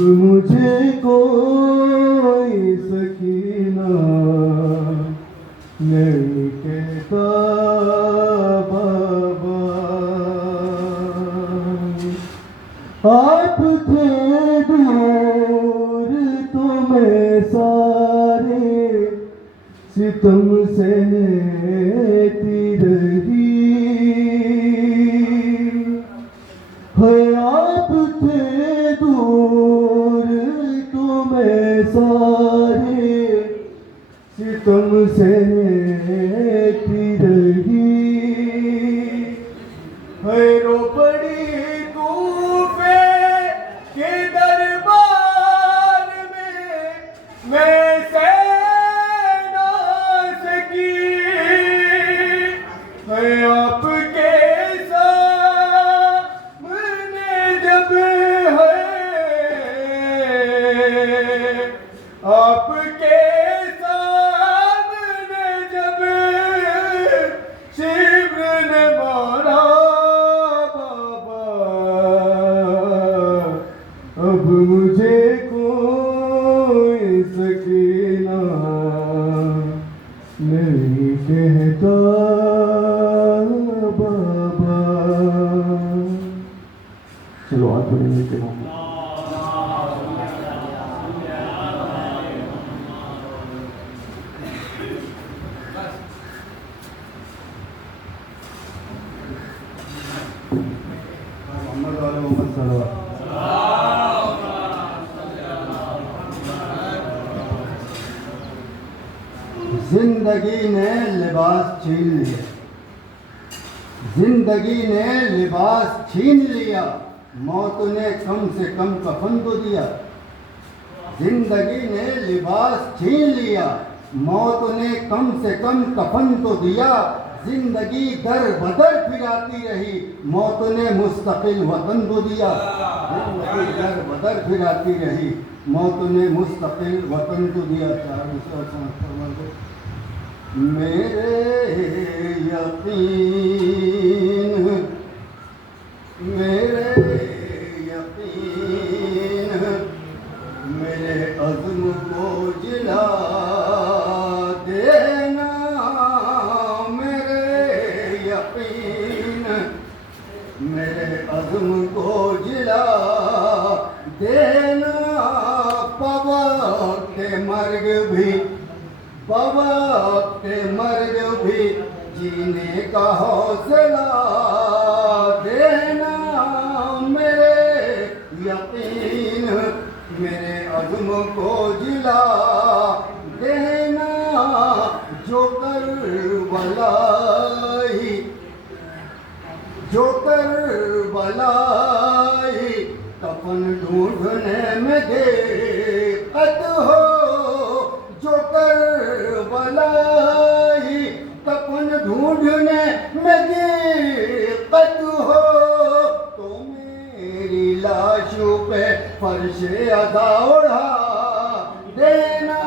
مجھے کوئی سکینہ نہیں کہتا بابا، آپ تھے دور تو میں سارے ستم سہتی رہی، ہے آپ تھے دور تو میں سارے ستم سہتی رہی، ہے رو پڑی کوفے کے دربار میں سہ نہ سکی، ہے آپ کے آپ کے سامنے جب شبر نے مارا بابا، اب مجھے کوئی سکینہ نہیں کہتا بابا۔ چلو ہاتھ بڑے ملتے ہیں۔ زندگی نے لباس چھین لیا، زندگی نے لباس چھین لیا، موت نے کم سے کم کفن تو دیا، زندگی نے لباس چھین لیا، موت نے کم سے کم کفن تو دیا، زندگی در بدر پھراتی رہی، موت نے مستقل وطن تو دیا، زندگی در بدر پھراتی رہی، موت نے مستقل وطن تو دیا۔ میرے یقین، میرے یقین، میرے عزم کو جلا دینا، میرے یقین، میرے عزم کو جلا دینا، بوقت مرگ بھی، بوقت مرگ بھی جینے کا حوصلہ دینا، میرے یقین، میرے عزم کو جلا دینا، جو کربلائی کفن ڈھونڈنے میں دقت ہو، جو کربلائی کفن ڈھونڈنے میں دقت ہو، تو میری لاشوں پہ فرش ادا اڑا دینا،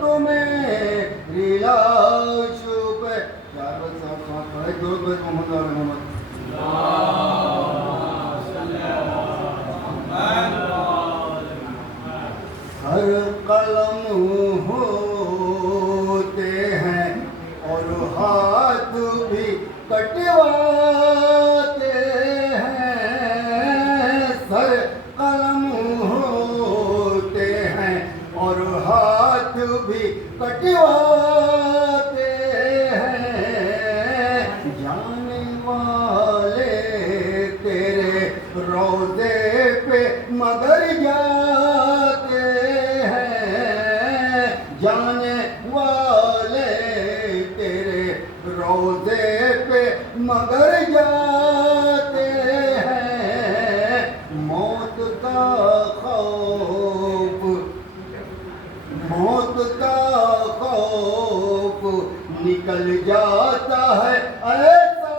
تو میری لاشوں پہ ہر قلم ہوتے ہیں اور ہاتھ بھی کٹواتے ہیں، سر قلم ہوتے ہیں اور ہاتھ بھی کٹواتے ہیں، جانے والے تیرے روضے پہ مگر جاتے ہیں، جانے والے تیرے روضے پہ مگر جاتے ہیں، موت کا خوف، موت کا خوف نکل جاتا ہے ایسا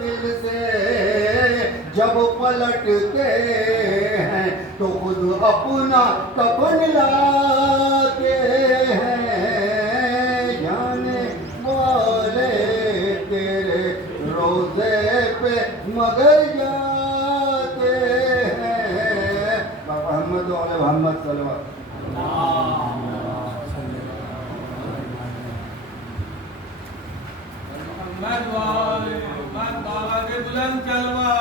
دل سے، جب پلٹتے ہیں تو خود اپنا کفن لاتے ہیں، جانے والے تیرے روضے پہ مگر جاتے ہیں، محمد وعلى محمد صلوات. محمد وعلى محمد بابا کے بلند کلمہ.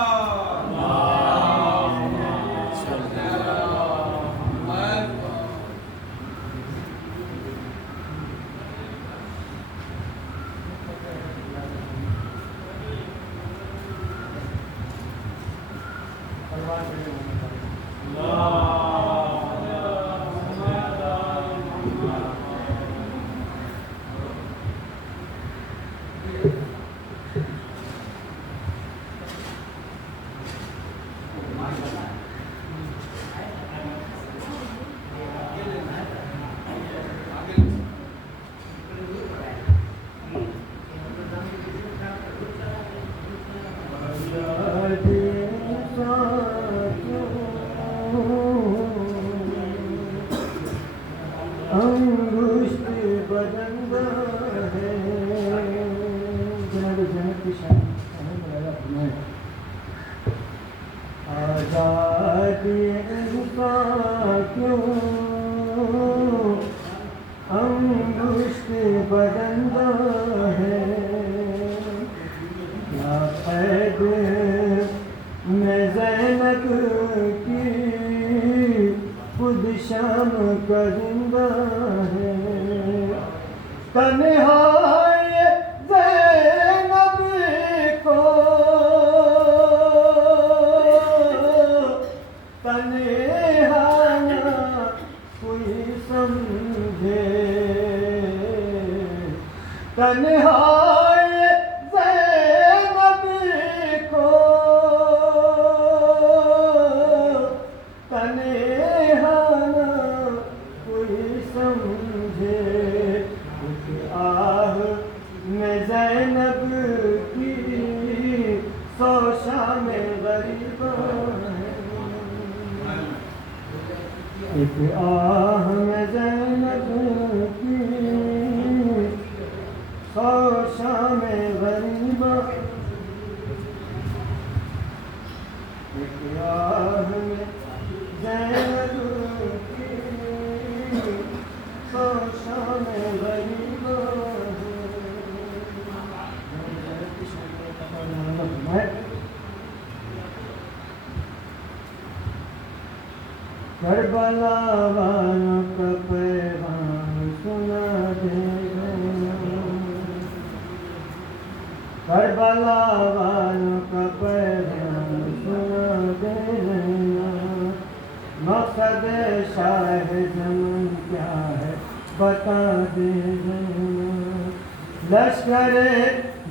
کربلا والوں کا پیغام سنا دے کربلا والوں کا پیغام سنا دینا. مقصد شاہ زمن کیا ہے بتا دینا. لشکر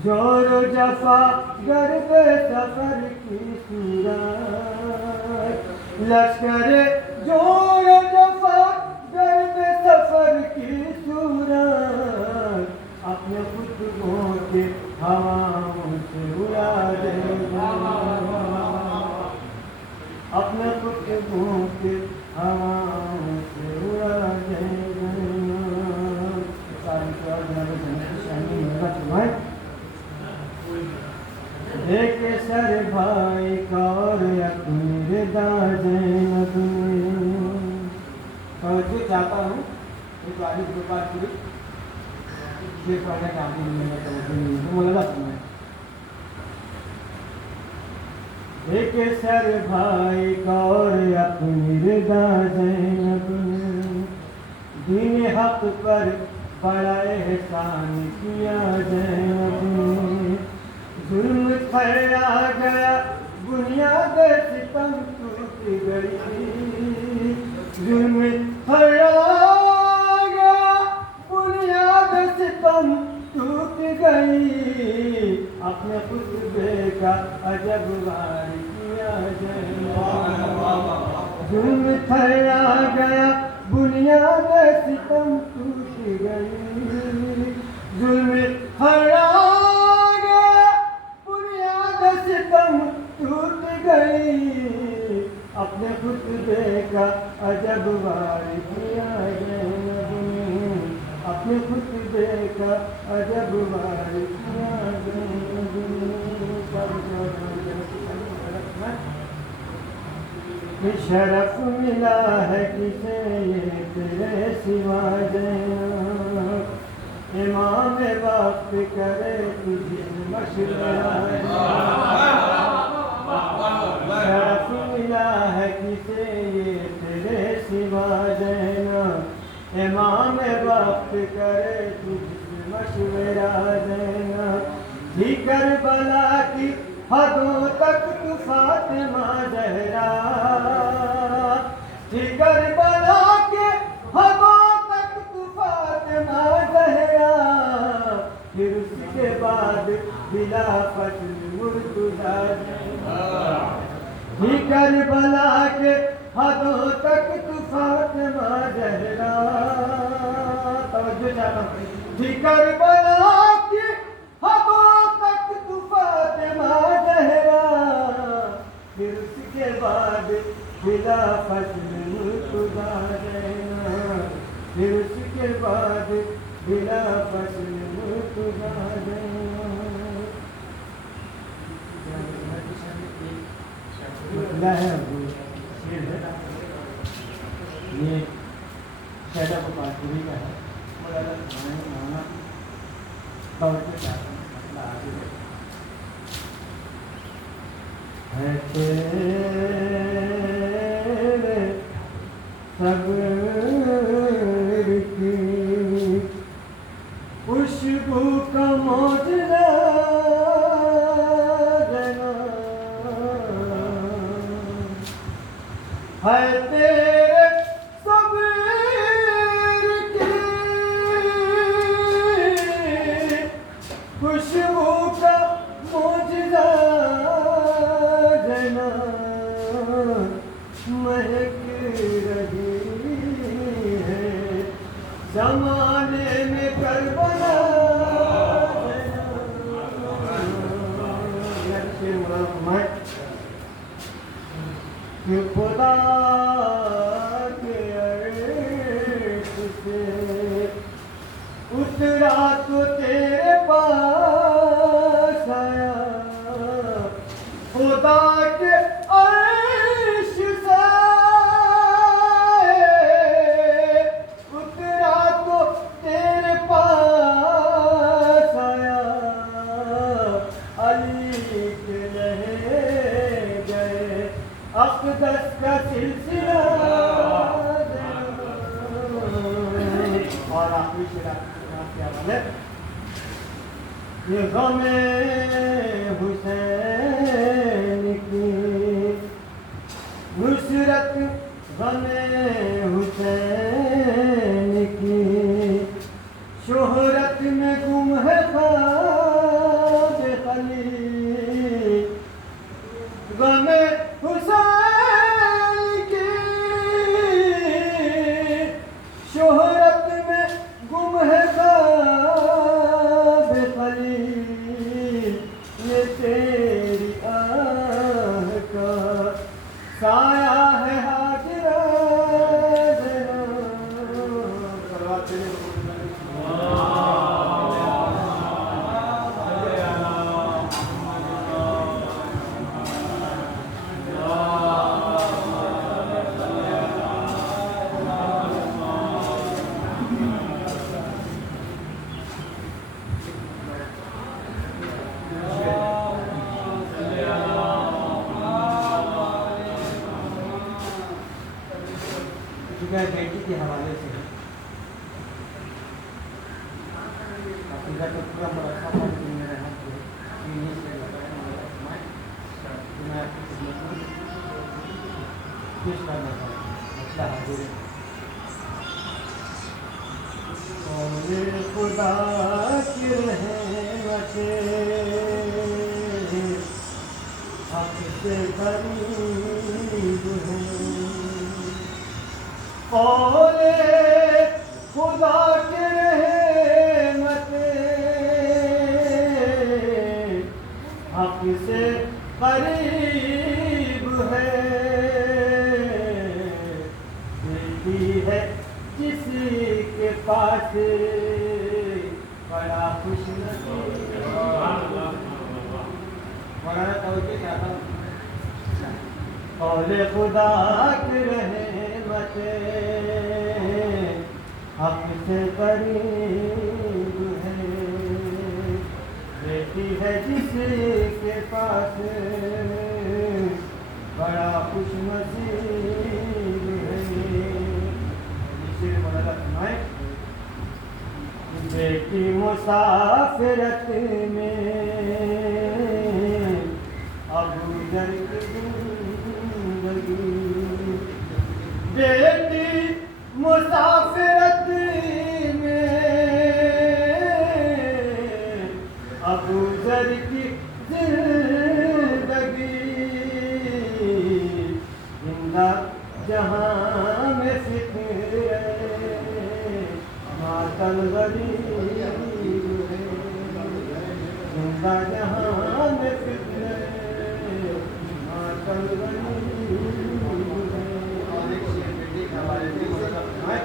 جور و جفا گرد سفر کی صورت. لشکر جور و جفا گرد سفر کی صورت. اپنے خطبوں کے ہواؤں سے اڑا دینا. اپنے خطبوں کے ہواؤں سے اڑا دینا. ایک سر بھائی کا اور اپنی رضا زینب میں. توجہ چاہتا ہوں ایک عارف دو بات پوری یہ پڑھنے کا آگے میں توجہ نہیں ہے مولانا سنیں. ایک سر بھائی کا اور اپنی رضا زینب میں. دین حق پر بڑا احسان کیا زینب نے. ظلم پھیلا گیا بنیاد ستم ٹوٹ گئی. ظلم پھیلا گیا بنیاد ستم ٹوٹ گئی. اپنے خطبے کا عجب وار کیا ظلم پھیلا گیا بنیاد ستم ٹوٹ گئی. ظلم پھیلا ستم ٹوٹ گئی. اپنے خطبے کا عجب وار کیا زینب نے. اپنے خطبے کا عجب وار کیا زینب نے. شرف ملا ہے کسے یہ تیرے سوا زینب امام وقت کرے تجھے مشورہ شرف ملا ہے کسے یہ تیرے سوا زینب امام وقت کرے تجھے مشورہ زینب جی کربلا کی حدوں تک تو فاطمہ زہرا جی کربلا کے حدوں تک تو فاطمہ زہرا پھر اس کے بعد بلا فضل مرتضیٰ جی کربلا کے حدوں تک تو فاطمہ زہرا توجہ چاہتا ہوں جی کربلا کے حدوں تک تو فاطمہ زہرا پھر اس کے بعد بلا فضل مرتضیٰ زینب پھر اس کے بعد بلا فضل مرتضیٰ زینب یہ شہدہ کو پاکوری کا ہے مولانا مانا توجہ چاہتا ہوں مسئلہ آگے ہے تیرے صبر کی خوشبو کا معجزہ ہے تیرے صبر کی خوشبو کا معجزہ مہک رہی ہے زمانے میں کربلا کہ خدا کے عرش سے اترا تو تیرے پاس آیا خدا کے عرش سے اترا تو تیرے پاس آیا علی کے لہے گئے اقدس کا سلسلہ اور آخری شرح کیا ہے یہ غم حسین کی نصرت غم حسین کی شہرت میں گم ہے خواب خلیل غم حسین کی شہرت میں گم ہے خواب خلیل یہ تیری آہ کا سایہ ہے حاضرہ بیٹی کے حوالے سے عقیدہ کا پورا مرحلہ پر میں رہا میں آپ کی خدمت میں پیش کرنا چاہتا ہوں مسئلہ حاضر خدا کی رحمتیں حق سے قریب ہیں اولے خدا کے رحمتیں حق سے قریب ہے بیٹی ہے کسی کے پاس بڑا خوش نصیب. わられたおけちゃった。 مولانا توجہ چاہتا ہوں. はい。 مولانا توجہ چاہتا ہوں. はい。 مولانا توجہ چاہتا ہوں. قول خدا کی رحمت حق سے قریب ہے، بیٹی ہے جس کے پاس بڑا خوش نصیب ہے. بیٹی مسافرت میں ابو ذر کی زندگی، بیٹی مسافرت میں ابو ذر کی زندگی، زندہ جہاں میں فکر ماتل غریب ہے، زندہ جہاں میں فکر ماتل غریب ہے.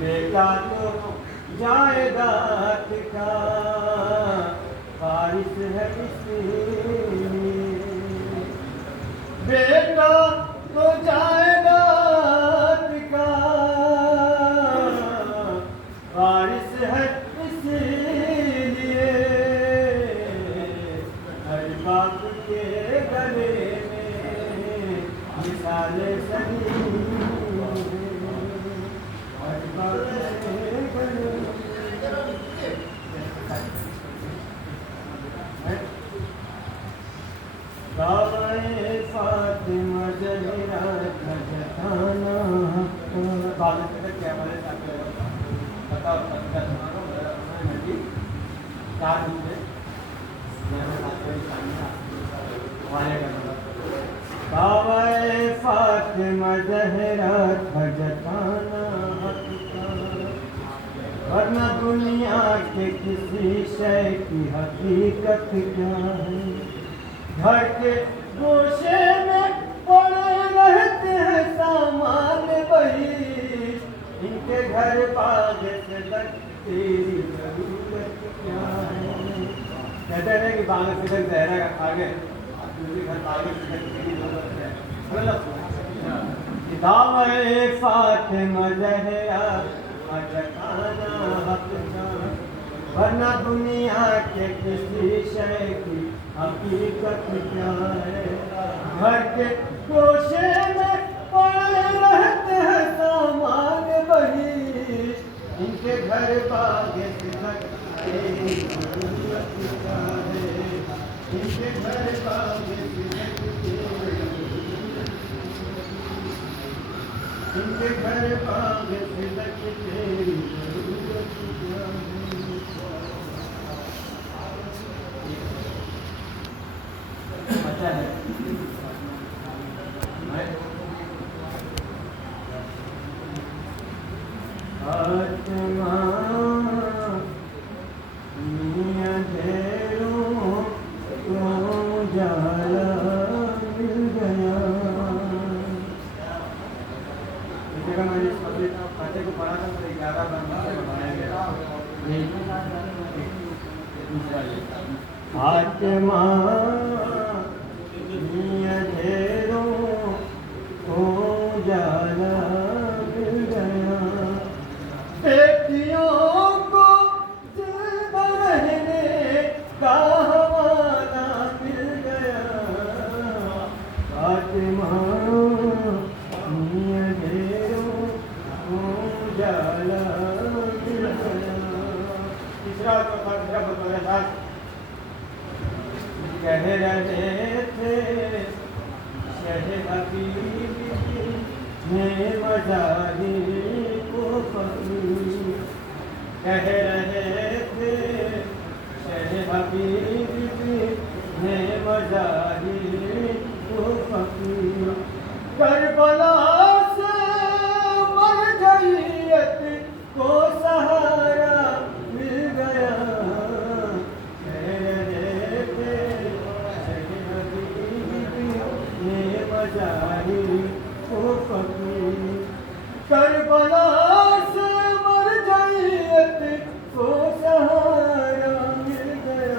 بیٹا تو جائیداد کا وارث ہے اس لیے، بیٹا تو جائیداد کا وارث ہے اس لیے، ہر باپ کے گلے میں مثال سلیم ہے، ہر باپ کے گلے دعوائے فاطمہ زہرا کا جتانا حق. کیا ہمارے ساتھ بتاؤ چار دوسرے دعوائے فاطمہ زہرا کا جتانا حق تھا، ورنہ دنیا کے کسی شے کی حقیقت کیا ہے. گھر کے گوشے میں پڑے رہتے ہیں سامان وہی، ان کے گھر باغ سے تک تیری ضرورت کیا ہے. کہتے ہیں کہ باغ سے تک زہرا آگے دوسرے گھر باغ سے تک تیری ضرورت ہے. دعوائے فاطمہ زہرا کا جتانا حق تھا، ورنہ دنیا کے کسی شے کی حقیقت کیا ہے. گھر کے گوشے میں پڑے رہتے ہیں سامان وہی، ان کے گھر باغ سے تک تیری ضرورت کیا ہے. ان کے گھر باغ سے تک ان کے گھر باغ سے تک تیری ضرورت کیا ہے. اچھا ہے فاطمہ میاں ڈھیروں کو جالا مل گیا. اس جگہ میں نے فاتح کو پڑھا تھا تو 11 بندہ سے بنایا گیا. فاطمہ میاں ڈھیروں کو جالا مل گیا، بیٹیوں کو زندہ رہنے کا حوالہ مل گیا. فاطمہ میاں ڈھیروں کو جالا مل گیا. تیسرا ساتھ کہہ رہے تھے شہ حبیب نے مظاہر کو فقیر، کہہ رہے تھے شہ حبیب نے مظاہر کو فقیر. کربلا سے مرجعیت کو سہارا مل گیا. کربلا سے مرجعیت کو سہارا مل گیا.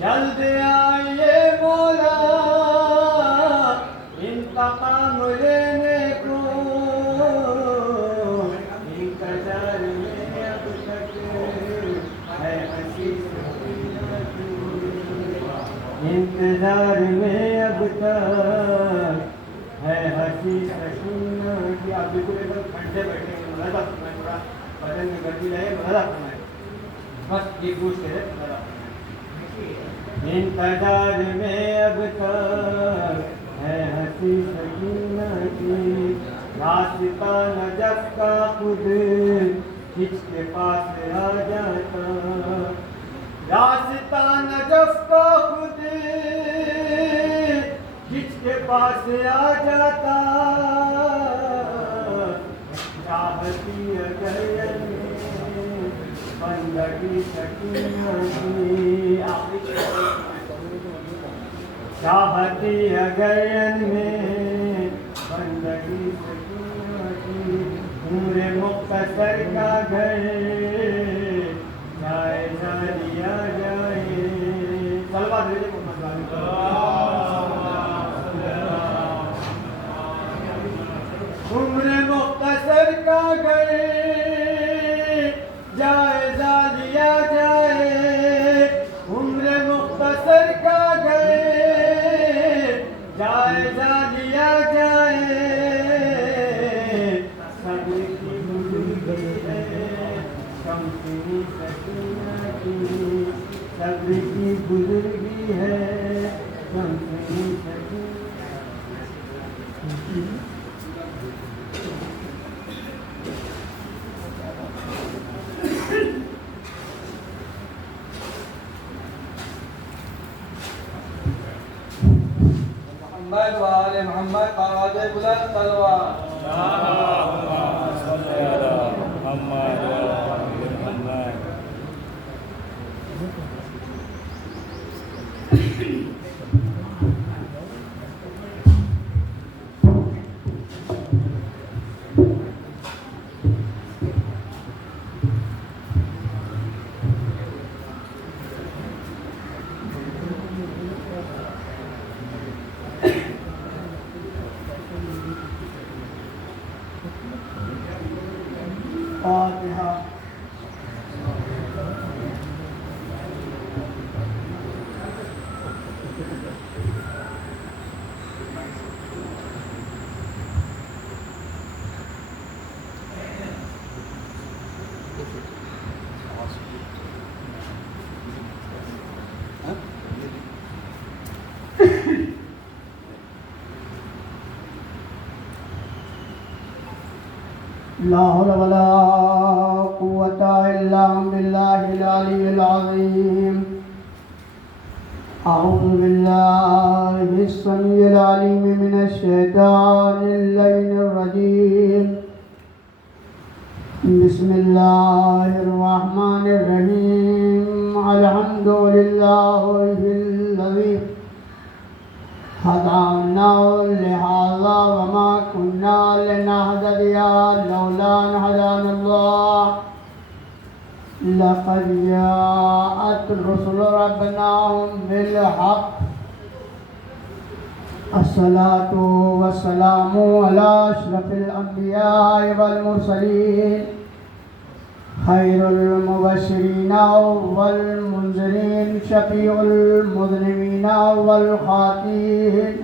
جلد آئیے مولا انتقام لینے کو، انتظار میں اب تک ہے ہنسی سکینہ کی، انتظار میں اب تک ہے ہنسی سکینہ کی. آپ بالکل ایک دم ٹھنڈے بیٹھے ہیں، مزہ کرنا ہے، تھوڑا بدن میں گردی رہے، مزہ کرنا ہے، بس یہ گوشت ہے مزہ کرنا ہے. انتظار میں اب تک ہے ہنسی سکینہ کی، راستہ نجف کا خود کھچ کے پاس آ جاتا، راستہ نجف کا خود کھچ کے پاس آ جاتا، چاہتی اگر بندگی سکینہ کی، چاہتی اگر میں بندگی سکینہ کی، عمر مختصر کا گھر جائزہ لیا جائے. صلوات دے دیں محمد عمر مختصر کا گھر جائزہ لیا جائے، عمر مختصر کا گھر جائزہ لیا جائے. صبر کی بزرگی ہے کم سنی سکینہ کی، صبر کی بزرگی ہے کم سنی سکینہ. محمد و آل محمد آواز بلند صلوات. فاتحہ. لا حول ولا قوة إلا بالله العلي العظيم. أعوذ بالله السميع العليم من الشيطان اللعين الرجيم. بسم الله الرحمن الرحيم. الحمد لله الذي هدانا لهذا وما كنا لنهتدي لولا أن هدانا الله. لقد جاءت رسل ربنا بالحق. الصلاة والسلام على أشرف الأنبياء والمرسلين، خير المبشرين والمنذرين، شفيع المذنبين والخاطئين،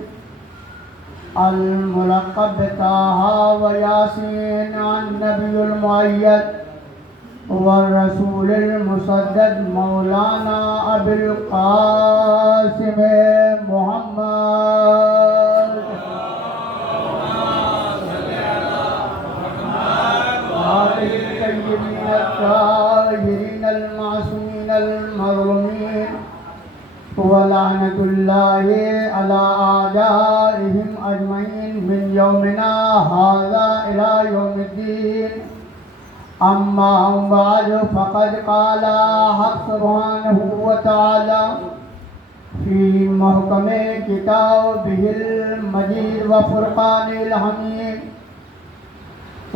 الملقب طه وياسين، النبي المؤيد والرسول المسدد، مولانا أبي القاسم محمد الطيبين الطاهرين المعصومين المظلومين، ولعنة الله على أعدائهم أجمعين من يومنا هذا إلى يوم الدين. أما بعد، فقد قال حق سبحانه وتعالى في محكم كتابه المجيد وفرقان الحميد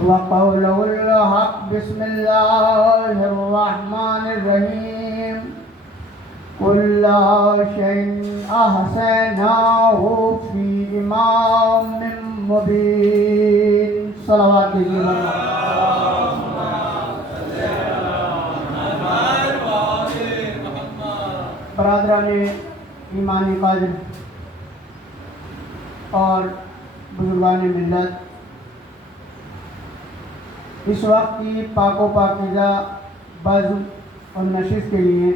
وقوله الحق. بسم الله الرحمن الرحيم. كل شيء أحسناه في إمام مبين صلوات الله برادران ایمانی قادر اور بزرگان ملت، اس وقت کی پاک و پاکیزہ بزم اور نشست کے لیے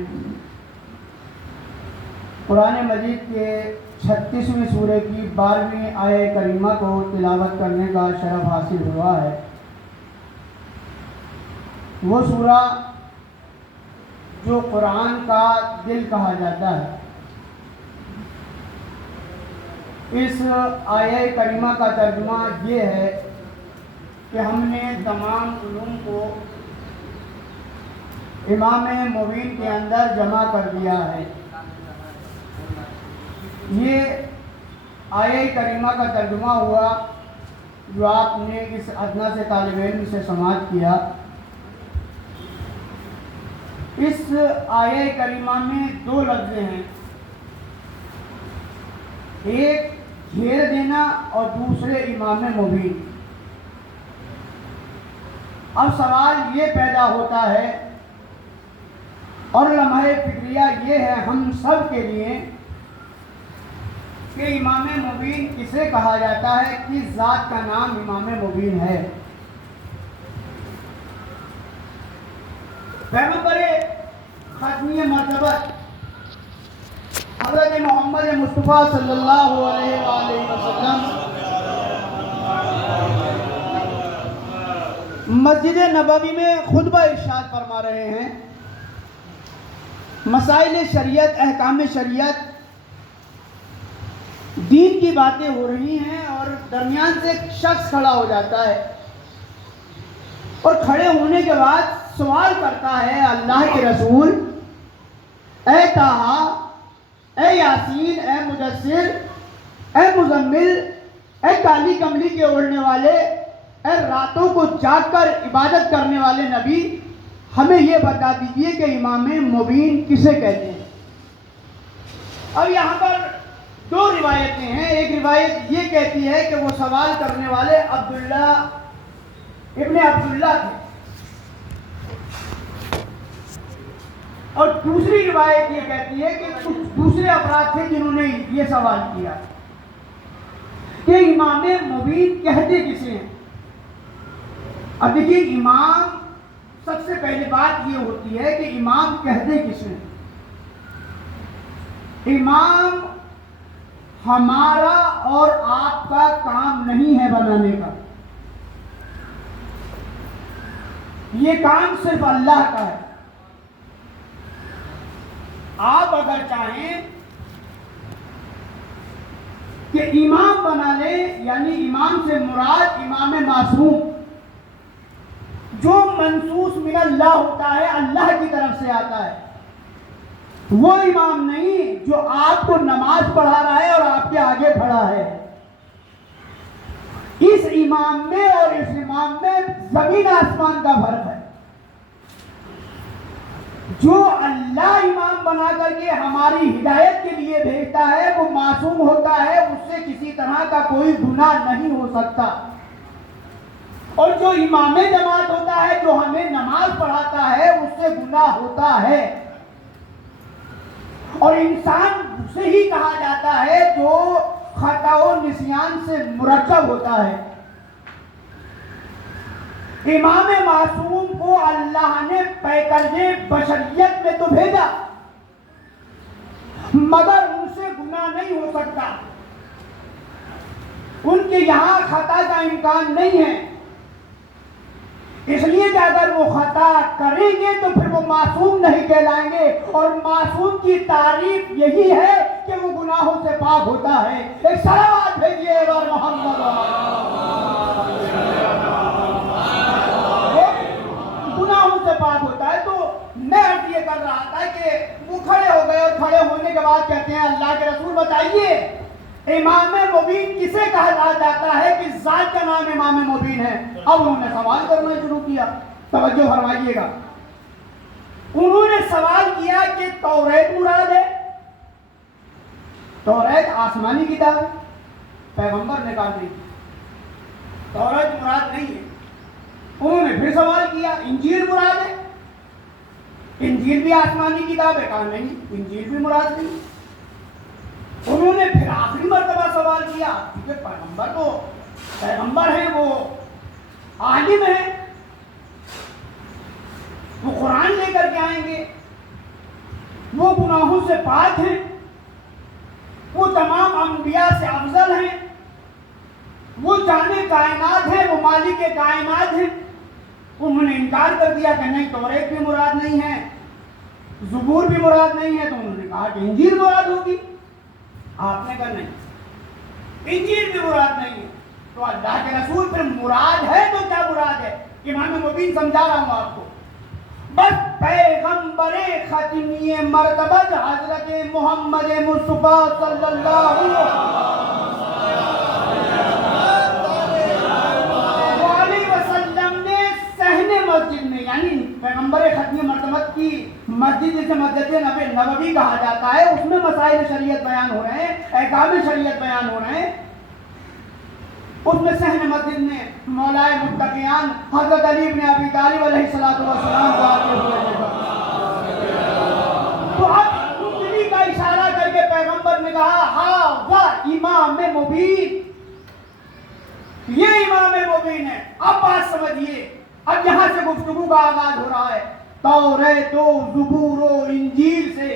قرآن مجید کے 36ویں سورہ کی 12ویں آیہ کریمہ کو تلاوت کرنے کا شرف حاصل ہوا ہے۔ وہ سورہ جو قرآن کا دل کہا جاتا ہے، اس آیہ کریمہ کا ترجمہ یہ ہے کہ ہم نے تمام علوم کو امام مبین کے اندر جمع کر دیا ہے۔ یہ آیہ کریمہ کا ترجمہ ہوا جو آپ نے اس ادنا سے طالب علم سے سماعت کیا۔ اس آیہ کریمہ میں 2 لفظ ہیں، ایک گھیر دینا اور دوسرے امام مبین۔ اب سوال یہ پیدا ہوتا ہے اور لمحہ فکریہ یہ ہے ہم سب کے لیے کہ امام مبین کسے کہا جاتا ہے، کس ذات کا نام امام مبین ہے۔ پیغمبر ختمی مرتبہ حضرت محمد مصطفیٰ صلی اللہ علیہ وآلہ وسلم مسجد نبوی میں خطبہ ارشاد فرما رہے ہیں، مسائل شریعت، احکام شریعت، دین کی باتیں ہو رہی ہیں اور درمیان سے ایک شخص کھڑا ہو جاتا ہے اور کھڑے ہونے کے بعد سوال کرتا ہے، اللہ کے رسول، اے طٰہٰ، اے یاسین، اے مدثر، اے مزمل، اے کالی کملی کے اوڑھنے والے، اے راتوں کو جاگ کر عبادت کرنے والے نبی، ہمیں یہ بتا دیجئے کہ امام مبین کسے کہتے ہیں۔ اب یہاں پر 2 روایتیں ہیں۔ ایک روایت یہ کہتی ہے کہ وہ سوال کرنے والے عبداللہ ابن عبداللہ تھے، اور دوسری روایت یہ کہتی ہے کہ کچھ دوسرے افراد تھے جنہوں نے یہ سوال کیا کہ امام مبین کہتے کسے ہیں۔ اب دیکھیے، امام، سب سے پہلی بات یہ ہوتی ہے کہ امام کہتے کسے ہیں۔ امام ہمارا اور آپ کا کام نہیں ہے بنانے کا، یہ کام صرف اللہ کا ہے۔ آپ اگر چاہیں کہ امام بنا لیں، یعنی امام سے مراد امام معصوم، جو منصوص من اللہ ہوتا ہے، اللہ کی طرف سے آتا ہے، وہ امام نہیں جو آپ کو نماز پڑھا رہا ہے اور آپ کے آگے کھڑا ہے۔ اس امام میں اور اس امام میں زمین آسمان کا فرق ہے۔ جو اللہ امام بنا کر کے ہماری ہدایت کے لیے بھیجتا ہے وہ معصوم ہوتا ہے، اس سے کسی طرح کا کوئی گناہ نہیں ہو سکتا۔ اور جو امام جماعت ہوتا ہے، جو ہمیں نماز پڑھاتا ہے، اس سے گناہ ہوتا ہے۔ اور انسان اسے ہی کہا جاتا ہے جو خطا و نسیان سے مرکب ہوتا ہے۔ امام معصوم کو اللہ نے پیکرج بشریت میں تو بھیجا، مگر ان سے گناہ نہیں ہو سکتا، ان کے یہاں خطا کا امکان نہیں ہے، اس لیے کہ اگر وہ خطا کریں گے تو پھر وہ معصوم نہیں کہلائیں گے، اور معصوم کی تعریف یہی ہے کہ وہ گناہوں سے پاک ہوتا ہے۔ ایک صلوات بھیجیے اور محمد گناہوں سے پاک ہوتا ہے۔ تو میں عرض یہ کر رہا تھا کہ وہ کھڑے ہو گئے، اور کھڑے ہونے کے بعد کہتے ہیں، اللہ کے رسول بتائیے امام مبین کسے کہا جاتا ہے، کس ذات کا نام امام مبین ہے۔ اب انہوں نے سوال کرنا شروع کیا، توجہ فرمائیے گا۔ انہوں نے سوال کیا کہ کہ توریت مراد ہے؟ توریت آسمانی کتاب ہے. پیغمبر نے کہا نہیں، توریت مراد نہیں ہے. انہوں نے پھر سوال کیا انجیل مراد ہے؟ انجیل بھی آسمانی کتاب ہے. کہا نہیں، انجیل بھی مراد نہیں. انہوں نے پھر آخری مرتبہ سوال کیا، کیونکہ پیغمبر ہیں، وہ عالم ہیں، وہ قرآن لے کر کے آئیں گے، وہ گناہوں سے پاک ہیں، وہ تمام انبیاء سے افضل ہیں، وہ جانے کائنات ہیں، وہ مالک کائنات ہیں. انہوں نے انکار کر دیا کہ نہیں، توریت بھی مراد نہیں ہے، زبور بھی مراد نہیں ہے. تو انہوں نے کہا کہ انجیل مراد ہوگی. آپ نے کہا نہیں، انجیل بھی مراد نہیں ہے. تو اللہ کے رسول پھر مراد ہے تو کیا مراد ہے؟ امام مبین سمجھا رہا ہوں آپ کو. بس پیغمبر ختمی مرتبہ حضرت محمد مصطفیٰ صلی اللہ علیہ وسلم نے صحن مسجد میں، یعنی پیغمبر ختمی مرتبہ کی مسجد جسے مسجد نبوی کہا جاتا ہے، اس میں مسائل شریعت بیان ہو رہے ہیں، احکام شریعت بیان ہو رہے ہیں. اس میں صحن مسجد میں مولائے متقیان حضرت علی بن ابی طالب علیہ السلام کو آتے ہوئے دیکھا. تو اب مبتلی کا اشارہ کر کے پیغمبر نے کہا ہاں وہ امام مبین، یہ امام مبین ہے. اب بات سمجھیے، اب یہاں سے گفتگو کا آغاز ہو رہا ہے. توریت و زبور و انجیل سے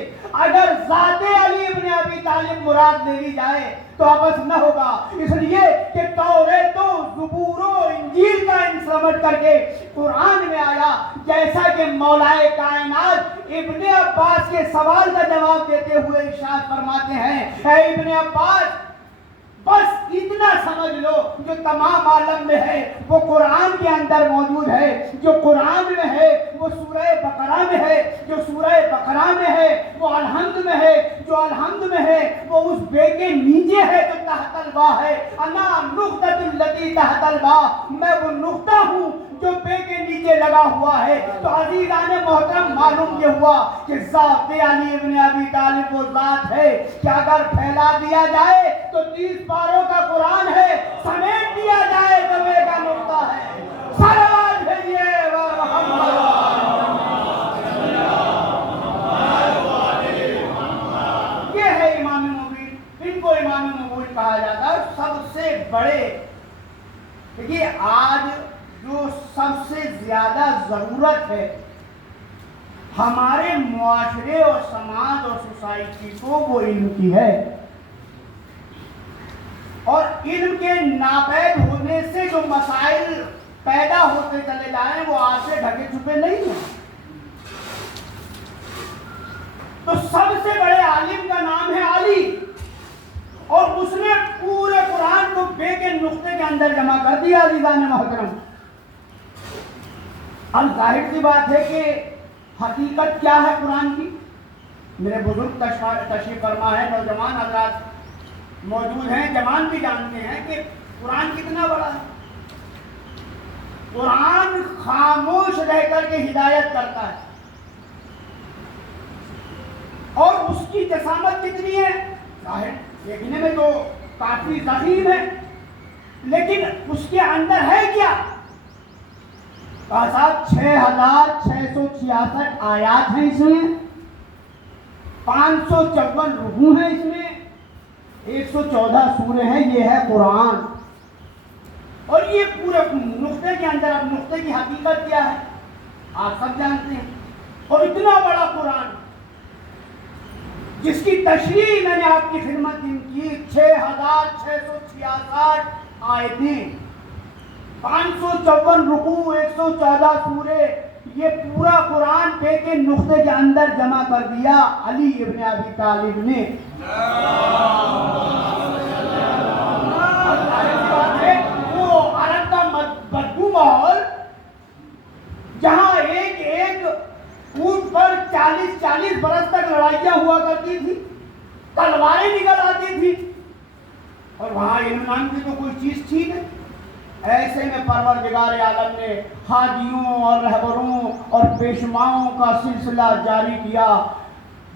اگر ذات علی ابن ابی طالب مراد لے لی جائے تو آپس نہ ہوگا، اس لیے کہ توریت و زبور و انجیل کا انسرمٹ کر کے قرآن میں آیا. جیسا کہ مولائے کائنات ابن عباس کے سوال کا جواب دیتے ہوئے ارشاد فرماتے ہیں، اے ابن عباس بس اتنا سمجھ لو جو تمام عالم میں ہے وہ قرآن کے اندر موجود ہے. جو قرآن میں ہے وہ سورہ بقرہ میں ہے، جو سورہ بقرہ میں ہے وہ الحمد میں ہے، جو الحمد میں ہے وہ اس بے کے نیچے ہے جو تحت البا ہے. انا نقطۃ التی تحت البا، میں وہ نقطہ ہوں جو بے کے نیچے لگا ہوا ہے. تو عزیزان محترم معلوم یہ ہوا کہ ذات علی ابن ابی طالب وہ ذات ہے کہ اگر پھیلا دیا جائے تو 30 پاروں کا قرآن ہے، سمیٹ دیا جائے تو بے کا نقطہ ہے. صلوات بھیجیے یہ ہے امام مبین. ان کو امام مبین کہا جاتا ہے. سب سے بڑے دیکھیے آج جو سب سے زیادہ ضرورت ہے ہمارے معاشرے اور سماج اور سوسائٹی کو، وہ علم کی ہے. اور علم کے ناپید ہونے سے جو مسائل پیدا ہوتے چلے جائیں وہ آج سے ڈھکے چھپے نہیں ہیں. تو سب سے بڑے عالم کا نام ہے علی، اور اس نے پورے قرآن کو بے کے نقطے کے اندر جمع کر دیا. عزیزان محترم، اب ظاہر سی بات ہے کہ حقیقت کیا ہے قرآن کی. میرے بزرگ تشریف فرما ہے، نوجوان حضرات موجود ہیں، جوان بھی جانتے ہیں کہ قرآن کتنا بڑا ہے. قرآن خاموش رہ کر کے ہدایت کرتا ہے، اور اس کی جسامت کتنی ہے، ظاہر دیکھنے میں تو کافی ضخیم ہے، لیکن اس کے اندر ہے کیا. صاحب 6666 آیات ہیں اس میں، 554 رکوع ہیں اس میں، 114 سورے ہیں. یہ ہے قرآن. اور یہ پورے نقطے کے اندر، اب نقطے کی حقیقت کیا ہے آپ سب جانتے ہیں. اور اتنا بڑا قرآن جس کی تشریح میں نے آپ کی خدمت کی، 6666 آیتیں، 554 رکوع، 114 سورے، یہ پورا قرآن بے کے نقطے کے اندر جمع کر دیا علی ابن ابی طالب نے. وہ عرب کا بدبو ماحول جہاں ایک ایک اونٹ پر 40 برس تک لڑائیاں ہوا کرتی تھی، تلواریں نکل آتی تھی، اور وہاں علم نام کی تو کوئی چیز تھی نہیں. ایسے میں پروردگار عالم نے ہادیوں اور رہبروں اور پیشواؤں کا سلسلہ جاری کیا.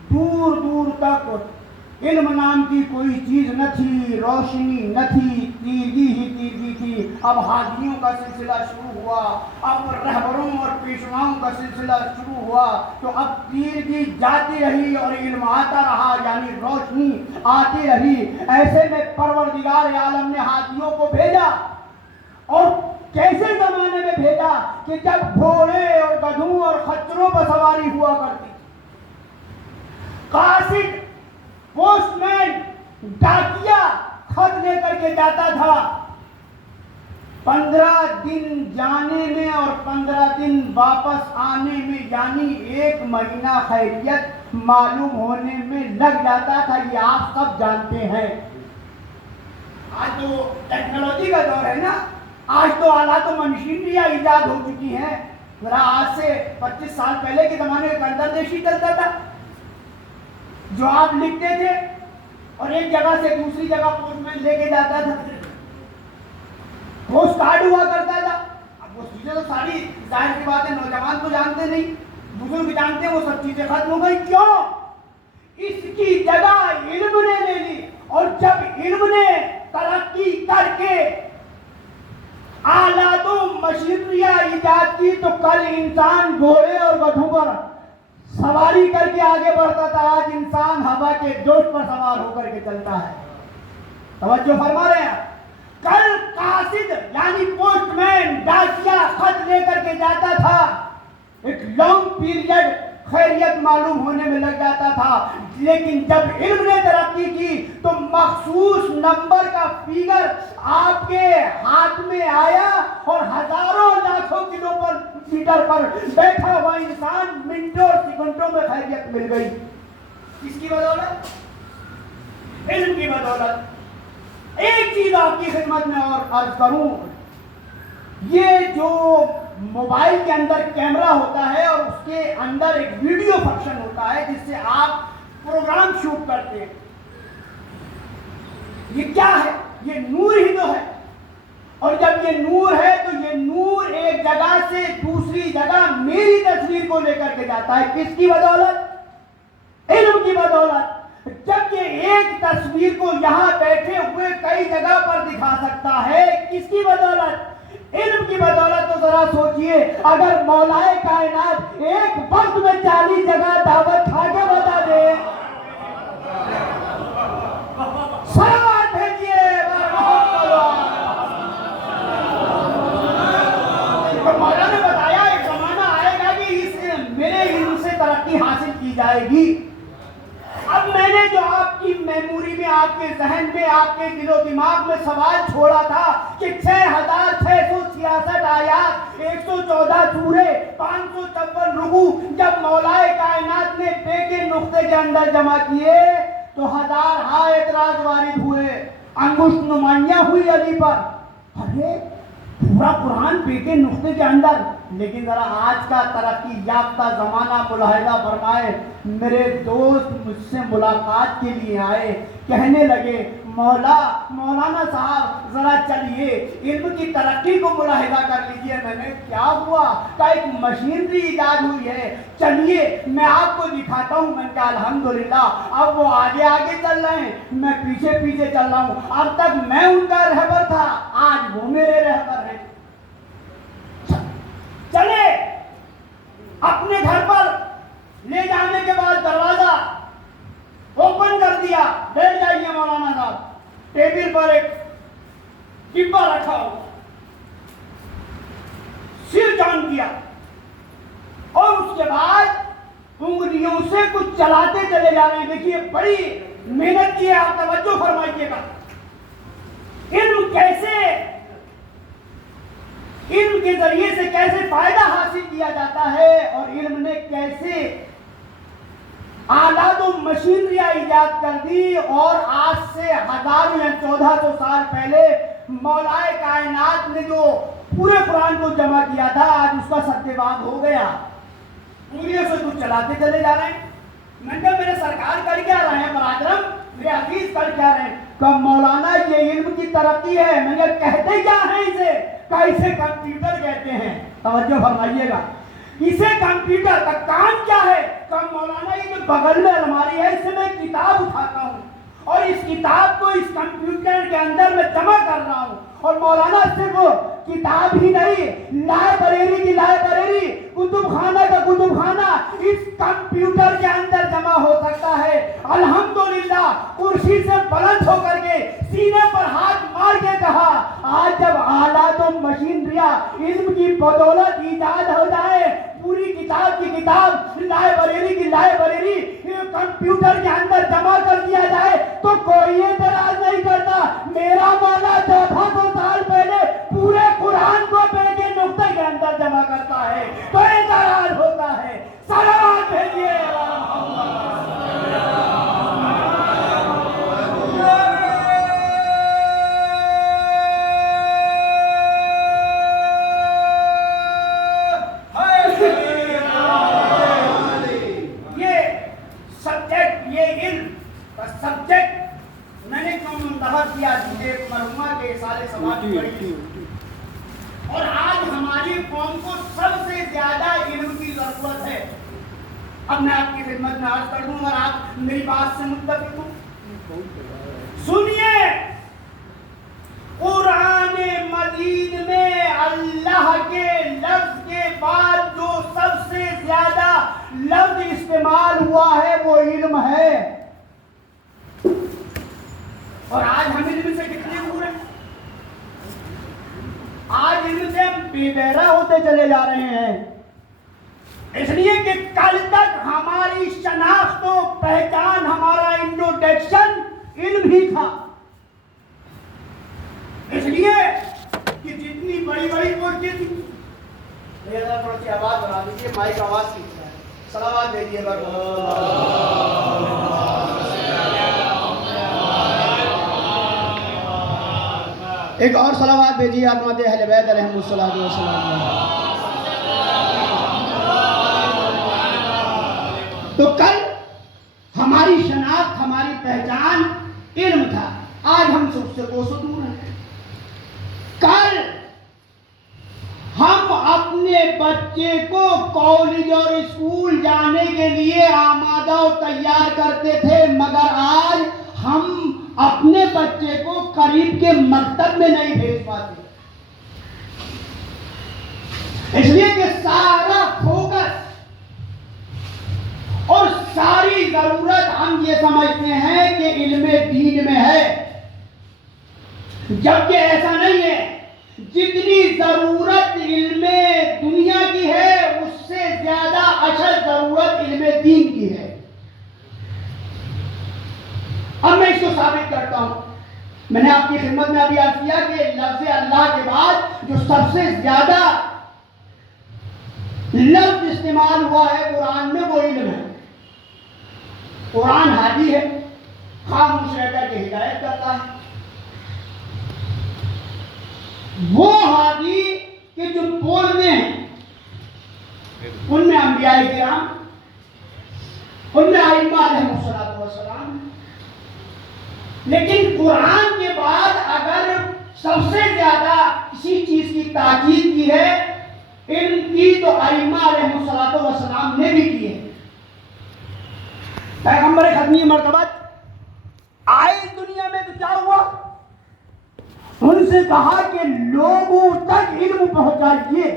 دور دور تک علم نام کی کوئی چیز نہ تھی، روشنی نہ تھی، تیرگی ہی تیرگی تھی۔ اب ہادیوں کا سلسلہ شروع ہوا، اب رہبروں اور پیشواؤں کا سلسلہ شروع ہوا، تو اب تیرگی جاتی رہی اور علم آتا رہا، یعنی روشنی آتی رہی۔ ایسے میں پروردگار عالم نے ہادیوں کو بھیجا، اور کیسے زمانے میں بھیجا کہ جب گھوڑے اور گدھوں اور خچروں پر سواری ہوا کرتی تھی۔ قاصد، پوسٹ مین، ڈاکیا خط لے کر کے جاتا تھا، 15 دن جانے میں اور 15 دن واپس آنے میں، یعنی 1 مہینہ خیریت معلوم ہونے میں لگ جاتا تھا۔ یہ آپ سب جانتے ہیں۔ آج تو ٹیکنالوجی کا دور ہے نا، آج تو آلات و مشینریاں ایجاد ہو چکی ہیں۔ ذرا آج سے 25 سال پہلے کے زمانے میں کنتردیشی چلتا تھا، جو آپ لکھتے تھے اور ایک جگہ سے دوسری جگہ پوسٹ مین لے کے جاتا تھا، پوسٹ کارڈ ہوا کرتا تھا۔ اب وہ چیزیں تو ساری ظاہر کی بات ہے نوجوان تو جانتے نہیں، بزرگ جانتے ہیں، وہ سب چیزیں ختم ہو گئی۔ کیوں؟ اس کی جگہ علم نے لے لی، اور جب علم نے ترقی کر کے آلات و مشینریاں ایجاد کی تو کل انسان گھوڑے اور گدھوں پر سواری کر کے آگے بڑھتا تھا، آج انسان ہوا کے جوش پر سوار ہو کر کے چلتا ہے۔ توجہ فرما رہے ہیں؟ کل قاصد یعنی پوسٹ مین، ڈاکیا خط لے کر کے جاتا تھا، ایک لانگ پیریڈ خیریت معلوم ہونے میں لگ جاتا تھا، لیکن جب علم نے ترقی کی تو مخصوص نمبر کا فیگر آپ کے ہاتھ میں آیا، اور ہزاروں لاکھوں کلومیٹر پر بیٹھا ہوا انسان منٹوں سیکنڈوں میں خیریت مل گئی۔ کس کی بدولت؟ علم کی بدولت۔ ایک چیز آپ کی خدمت میں اور عرض کروں، یہ جو موبائل کے اندر کیمرہ ہوتا ہے اور اس کے اندر ایک ویڈیو فنکشن ہوتا ہے جس سے آپ پروگرام شوٹ کرتے ہیں، یہ کیا ہے؟ یہ نور ہی تو ہے، اور جب یہ نور ہے تو یہ نور ایک جگہ سے دوسری جگہ میری تصویر کو لے کر کے جاتا ہے۔ کس کی بدولت؟ علم کی بدولت۔ جب یہ ایک تصویر کو یہاں بیٹھے ہوئے کئی جگہ پر دکھا سکتا ہے، کس کی بدولت؟ علم کی بدولت۔ تو ذرا سوچئے، اگر مولا کائنات ایک وقت میں 40 جگہ دعوت کھا کے بتا دے، صلوات بھیجئے تو مولا نے بتایا ایک زمانہ آئے گا کہ اس میرے علم سے ترقی حاصل کی جائے گی۔ اب میں نے جو آپ کی میموری میں، آپ کے ذہن میں، آپ کے دل و دماغ میں سوال چھوڑا تھا کہ 6666 آیات، 114 سورے، 554 رکوع جب مولا کائنات نے بے کے نقطے کے اندر جمع کیے تو ہزارہا اعتراض وارد ہوئے، انگشت نمائیاں ہوئی علی پر، ارے پورا قرآن بے کے نقطے کے اندر۔ لیکن ذرا آج کا ترقی یافتہ زمانہ ملاحظہ فرمائے، میرے دوست مجھ سے ملاقات کے لیے آئے، کہنے لگے مولانا صاحب ذرا چلیے علم کی ترقی کو ملاحظہ کر لیجئے۔ میں نے کیا ہوا؟ کہ ایک مشینری ایجاد ہوئی ہے، چلیے میں آپ کو دکھاتا ہوں۔ میں نے کہا الحمدللہ، اب وہ آگے آگے چل رہے ہیں، میں پیچھے پیچھے چل رہا ہوں۔ اب تک میں ان کا رہبر تھا، آج وہ میرے رہبر ہیں۔ چلے اپنے گھر پر لے جانے کے بعد دروازہ اوپن کر دیا، بیٹھ جائیے مولانا صاحب۔ ٹیبل پر ایک ڈبہ رکھا ہو، سوئچ آن کیا، اور اس کے بعد انگلیوں سے کچھ چلاتے چلے جا رہے ہیں۔ دیکھیے بڑی محنت کی ہے، آپ توجہ فرمائیے گا۔ علم کے ذریعے سے کیسے فائدہ حاصل کیا جاتا ہے، اور علم نے کیسے آلات و مشینریاں ایجاد کر دی، اور آج سے 1000 یا 1400 سال پہلے مولا کائنات نے جو پورے قرآن کو جمع کیا تھا، آج اس کا سدباب ہو گیا۔ انگلیوں سے کچھ چلاتے چلے جا رہے ہیں۔ میں نے کہا میرے سرکار کر کیا رہے ہیں برادرم، میرے حفیظ کر کیا رہے ہیں؟ کہ مولانا یہ علم کی ترقی ہے۔ میں نے کہا کہتے کیا ہیں اسے؟ کہ اسے کمپیوٹر کہتے ہیں۔ توجہ فرمائیے گا، اسے کمپیوٹر کا کام کیا ہے؟ کہ مولانا یہ جو بغل میں الماری ہے، اس سے میں کتاب اٹھاتا ہوں اور اس کتاب کو اس کمپیوٹر کے اندر میں جمع کر رہا ہوں، اور مولانا صرف وہ کتاب ہی نہیں، لائبریری کی لائبریری، کتب خانہ کا کتب خانہ اس کمپیوٹر کے اندر جمع ہو سکتا ہے۔ الحمدللہ کرسی سے بلند ہو کر کے سینے پر ہاتھ مار کے کہا، آج جب آلات و مشینریاں علم کی بدولت ایجاد ہو جائے، پوری کتاب کی کتاب، لائبریری کی لائبریری کمپیوٹر کے اندر جمع کر دیا جائے تو کوئی اعتراض نہیں کرتا۔ میرا مولا 1400 سال پہلے پورے قرآن کو پہ کے نقطے کے اندر جمع کرتا ہے تو اعتراض ہوتا ہے۔ صلوات بھیجیے سبجیکٹ میں نے کیوں منتخب کیا؟ مجھے مرحومہ کے سارے سوال پڑھی، اور آج ہماری قوم کو سب سے زیادہ علم کی ضرورت ہے۔ اب میں آپ کی خدمت میں عرض کر دوں اور آپ میری بات سے متفق ہوں، سنیے، قرآن مجید میں اللہ کے لفظ کے بعد جو سب سے زیادہ لفظ استعمال ہوا ہے وہ علم ہے، اور آج ہم علم سے کتنے دور ہیں؟ آج علم سے ہم بے بہرا ہوتے چلے جا رہے ہیں، اس لیے کہ کل تک ہماری شناخت و پہچان، ہمارا انٹروڈکشن علم ہی تھا۔ اس لیے کہ جتنی بڑی بڑی کوششیں تھی، تھوڑا سی آواز بنا دیجیے، مائک آواز کی ہے، صلوات بھیجیے ایک اور صلوات بھیجیے عظمت اہل بیت علیہم الصلوۃ والسلام۔ تو کل ہماری شناخت، ہماری پہچان علم تھا، آج ہم سب سے کوسوں دور ہیں۔ کل ہم اپنے بچے کو کالج اور اسکول جانے کے لیے آمادہ و تیار کرتے تھے، مگر آج ہم اپنے بچے کو قریب کے مکتب میں نہیں بھیج پاتے، اس لیے کہ سارا فوکس اور ساری ضرورت ہم یہ سمجھتے ہیں کہ علم دین میں ہے، جبکہ ایسا نہیں ہے۔ جتنی ضرورت علم دنیا کی ہے اس سے زیادہ اشد ضرورت علم دین کی ہے۔ اب میں اس کو ثابت کرتا ہوں، میں نے آپ کی خدمت میں ابھی عرض کیا کہ لفظ اللہ کے بعد جو سب سے زیادہ لفظ استعمال ہوا ہے قرآن میں وہ علم ہے۔ قرآن ہادی ہے، خاموش رہ کر کے ہدایت کرتا ہے۔ وہ ہادی کے جو بولنے ہیں ان میں انبیاء کرام، ان میں ائمہ علیہم الصلوۃ والسلام، لیکن قرآن کے بعد اگر سب سے زیادہ کسی چیز کی تاکید کی ہے علم کی تو ائمہ علیہم الصلوۃ والسلام نے بھی کی ہے۔ پیغمبر ختمی مرتبہ آئے دنیا میں تو کیا ہوا؟ ان سے کہا کہ لوگوں تک علم پہنچائیے،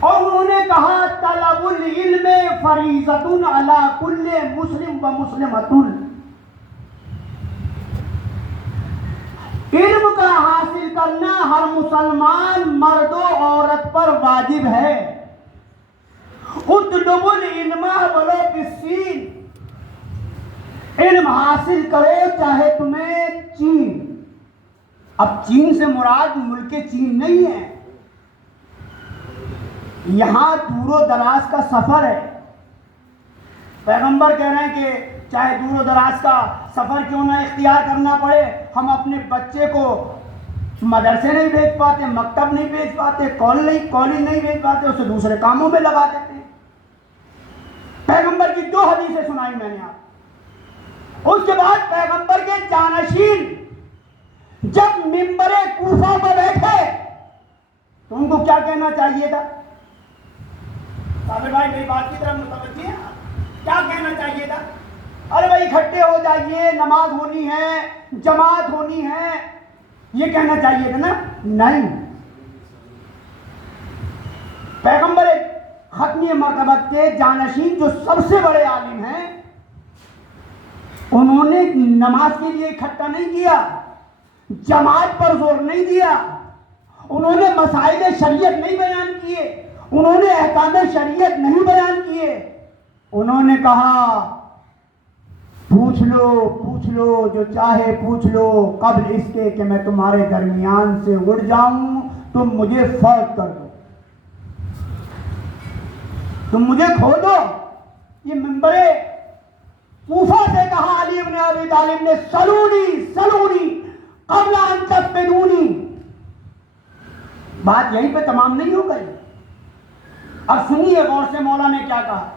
اور انہوں نے کہا طلب العلم فریضۃ علی کل مسلم و مسلمۃ، علم کا حاصل کرنا ہر مسلمان مرد و عورت پر واجب ہے۔ اطلبوا العلم ولو بالسین، علم حاصل کرو چاہے تمہیں چین۔ اب چین سے مراد ملک چین نہیں ہے، یہاں دور و دراز کا سفر ہے۔ پیغمبر کہہ رہے ہیں کہ چاہے دور و دراز کا سفر کیوں نہ اختیار کرنا پڑے، ہم اپنے بچے کو مدرسے نہیں بھیج پاتے، مکتب نہیں بھیج پاتے، کالج نہیں بھیج پاتے، اسے دوسرے کاموں میں لگا دیتے ہیں۔ پیغمبر کی 2 حدیثیں سنائی میں نے آپ۔ اس کے بعد پیغمبر کے جانشین جب منبر کوفہ پر بیٹھے تو ان کو کیا کہنا چاہیے تھا؟ صابر بھائی میری بات کی طرف متوجہ ہیں؟ اکٹھے ہو جائیے، نماز ہونی ہے، جماعت ہونی ہے، یہ کہنا چاہیے تھا نا؟ نہیں، پیغمبر ختمی مرتبت کے جانشین جو سب سے بڑے عالم ہیں، انہوں نے نماز کے لیے اکٹھا نہیں کیا، جماعت پر زور نہیں دیا، انہوں نے مسائل شریعت نہیں بیان کیے، انہوں نے احکام شریعت نہیں بیان کیے، انہوں نے کہا پوچھ لو جو چاہے پوچھ لو، قبل اس کے کہ میں تمہارے درمیان سے اڑ جاؤں تم مجھے فوت کر دو، تم مجھے کھو دو۔ یہ منبر کوفہ سے کہا علی بن ابی طالب نے، سلونی قبل ان تفتنونی۔ بات یہیں پہ تمام نہیں ہو گئی، اب سنیے غور سے مولا نے کیا کہا۔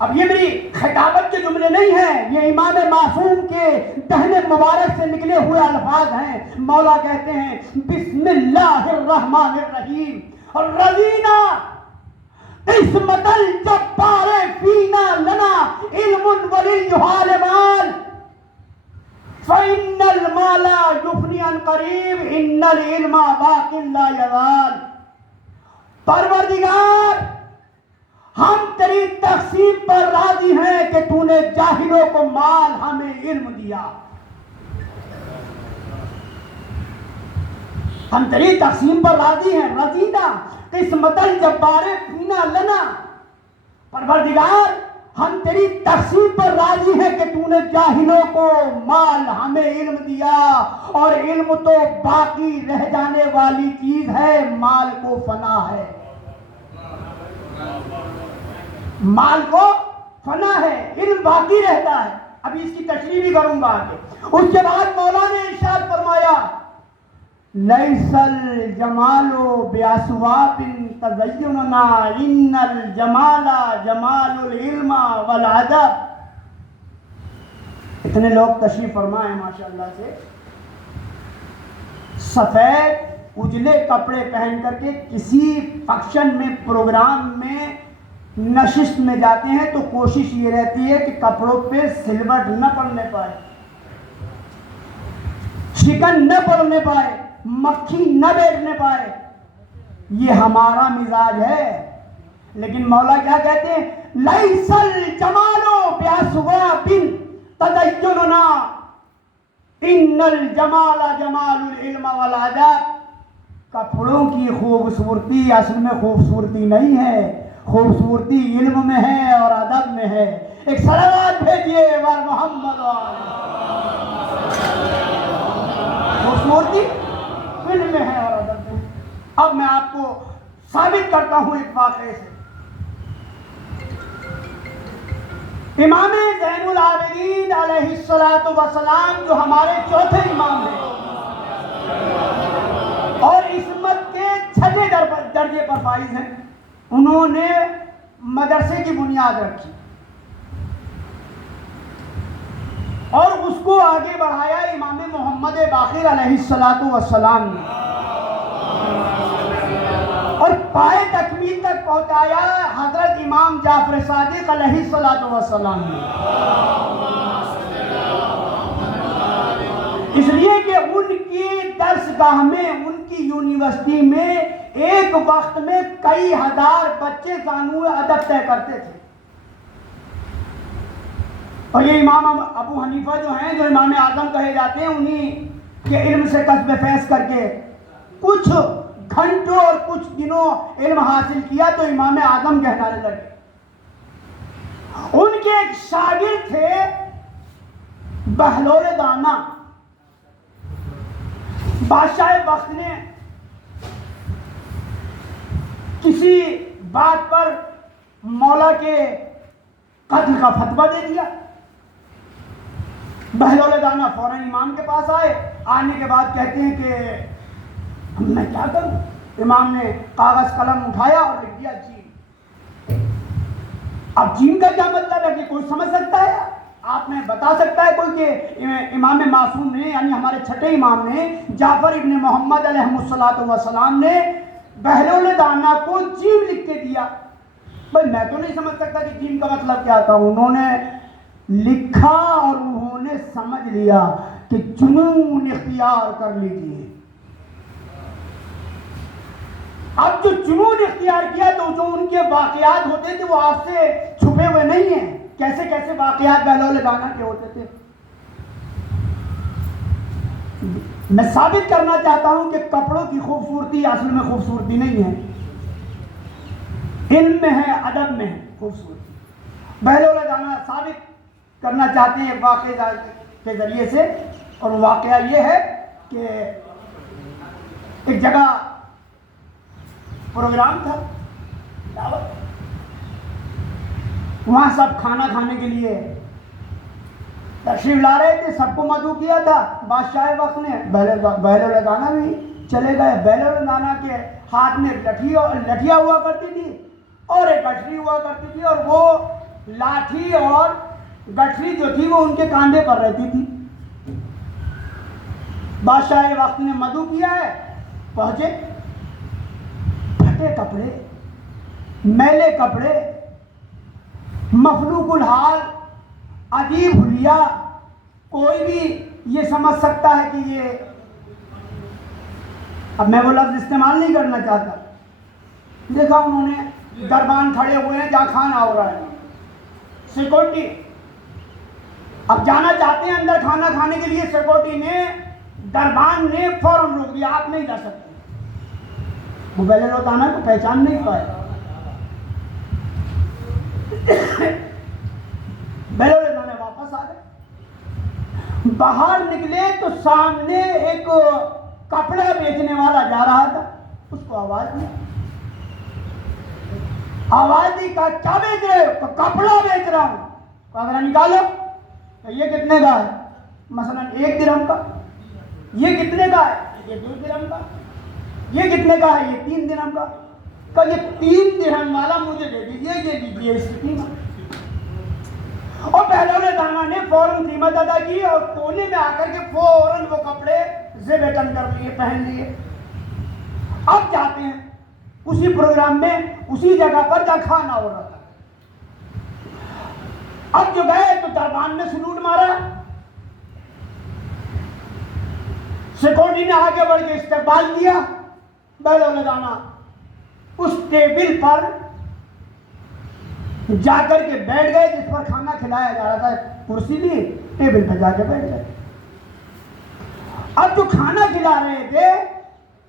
اب یہ میری خطابت کے جملے نہیں ہیں، یہ امام معصوم کے دہن مبارک سے نکلے ہوئے الفاظ ہیں۔ مولا کہتے ہیں بسم اللہ الرحمن الرحیم، رضینا قسمت الجبار فینا لنا علم وللجہال مال فإن المال یفنی عن قریب ان العلم باق لا یزال۔ پروردگار، ہم تیری تقسیم پر راضی ہیں کہ تو نے جاہلوں کو مال، ہمیں علم دیا۔ ہم تیری تقسیم پر راضی ہیں، رضینا قسمت الجبار فینا لنا۔ پروردگار، ہم تیری تقسیم پر راضی ہیں کہ تو نے جاہلوں کو مال، ہمیں علم دیا، اور علم تو باقی رہ جانے والی چیز ہے، مال کو فنا ہے، مال کو فنا ہے، علم باقی رہتا ہے۔ ابھی اس کی تشریح بھی کروں گا آگے۔ اس کے بعد مولا نے ارشاد فرمایا لیس الجمال باسواب تزیننا ان الجمال جمال العلم والادب۔ اتنے لوگ تشریف فرما ہیں ماشاءاللہ سے، سفید اجلے کپڑے پہن کر کے کسی فنکشن میں، پروگرام میں، نشست میں جاتے ہیں تو کوشش یہ رہتی ہے کہ کپڑوں پہ سلوٹ نہ پڑنے پائے، چکن نہ پڑنے پائے، مکھی نہ بیٹھنے پائے۔ یہ ہمارا مزاج ہے، لیکن مولا کیا کہتے ہیں لیس الجمال باسواب تزیننا ان الجمال جمال العلم والادب۔ کپڑوں کی خوبصورتی اصل میں خوبصورتی نہیں ہے، خوبصورتی علم میں ہے اور ادب میں ہے۔ ایک صلوات بھیجیے وار محمد۔ خوبصورتی علم میں ہے اور ادب میں۔ اب میں آپ کو ثابت کرتا ہوں ایک واقعے سے۔ امام زین العابدین علیہ السلام جو ہمارے چوتھے امام ہیں اور عصمت کے چھٹے درجے پر فائز ہیں، انہوں نے مدرسے کی بنیاد رکھی اور اس کو آگے بڑھایا امام محمد باقر علیہ السلام نے، اور پائے تکمیل تک پہنچایا حضرت امام جعفر صادق علیہ السلام نے۔ اس لیے کہ ان کی درس گاہ میں، ان کی یونیورسٹی میں ایک وقت میں کئی ہزار بچے قانون ادب طے کرتے تھے۔ اور یہ امام ابو حنیفہ جو ہیں، جو امام اعظم کہے جاتے ہیں، انہی کے علم سے کسب فیض کر کے کچھ گھنٹوں اور کچھ دنوں علم حاصل کیا تو امام اعظم کہلانے لگے۔ ان کے ایک شاگرد تھے بہلول دانا۔ بادشاہ وقت نے کسی بات پر مولا کے قتل کا فتویٰ دے دیا۔ بہلول دانا فوراً امام کے پاس آئے، آنے کے بعد کہتے ہیں کہ میں کیا کروں؟ امام نے کاغذ قلم اٹھایا اور لکھ دیا جیم۔ اب جیم کا کیا مطلب ہے کہ کوئی سمجھ سکتا ہے؟ آپ نے بتا سکتا ہے کوئی کہ امام معصوم نے، یعنی ہمارے چھٹے امام نے، جعفر ابن محمد علیہ السلام نے بہلول دانا کو جیم لکھ کے دیا؟ بھائی میں تو نہیں سمجھ سکتا کہ جیم کا مطلب کیا تھا۔ انہوں نے لکھا اور انہوں نے سمجھ لیا کہ جنون اختیار کر لیجیے. اب جو جنون اختیار کیا تو جو ان کے واقعات ہوتے تھے وہ آپ سے چھپے ہوئے نہیں ہیں. کیسے کیسے واقعات بہلول دانا کے ہوتے تھے. میں ثابت کرنا چاہتا ہوں کہ کپڑوں کی خوبصورتی اصل میں خوبصورتی نہیں ہے، علم میں ہے، ادب میں ہے خوبصورتی. بہلول دانا ثابت کرنا چاہتے ہیں ایک واقعہ کے ذریعے سے، اور واقعہ یہ ہے کہ ایک جگہ پروگرام تھا دعوت، وہاں سب کھانا کھانے کے لیے تشریف لا رہے تھے، سب کو مدعو کیا تھا. بادشاہ وقت نے بہلول دانا بھی چلے گئے. بہلول دانا کے ہاتھ میں لٹھیا ہوا کرتی تھی اور ایک گٹھری ہوا کرتی تھی، اور وہ لاٹھی اور گٹھری جو تھی وہ ان کے کاندھے پر رہتی تھی. بادشاہ وقت نے مدعو کیا ہے، پہنچے، پھٹے کپڑے، میلے کپڑے، مفلوق الحال، عجیب حلیہ. کوئی بھی یہ سمجھ سکتا ہے کہ یہ، اب میں وہ لفظ استعمال نہیں کرنا چاہتا. دیکھا انہوں نے دربان کھڑے ہوئے ہیں جہاں کھانا ہو رہا ہے، سیکورٹی اب جانا چاہتے ہیں اندر کھانا کھانے کے لیے. سیکورٹی نے، دربان نے فوراً روک دیا، آپ نہیں جا سکتے. وہ بہلول دانا کو پہچان نہیں پائے. بہلول دانا واپس آ گئے. باہر نکلے تو سامنے ایک کپڑا بیچنے والا جا رہا تھا. اس کو آواز دی، کہا کیا بیچ رہے ہو؟ کپڑا بیچ رہا ہوں. کہا ذرا نکالو. یہ کتنے کا ہے؟ مثلا 1 درہم کا. یہ کتنے کا ہے؟ یہ 2 درہم کا. یہ کتنے کا ہے؟ یہ 3 درہم کا. کہا یہ 3 درہم والا مجھے دے دیجیے، یہ دیجیے اس کی قیمت. اور بہلول دانا نے فوراً قیمت ادا کی اور کونے میں آ کر کے فوراً وہ کپڑے زیب تن کر لیے، پہن لیے. اب جاتے ہیں اسی پروگرام میں، اسی جگہ پر جہاں کھانا ہو رہا تھا. اب جو گئے تو دربان نے سلوٹ مارا. سیکورٹی نے آگے بڑھ کے استقبال کیا. بہلول دانا اس ٹیبل پر جا کر کے بیٹھ گئے جس پر کھانا کھلایا جا رہا تھا. کرسی لی، ٹیبل پہ جا کے بیٹھ گئے. اب جو کھانا کھلا رہے تھے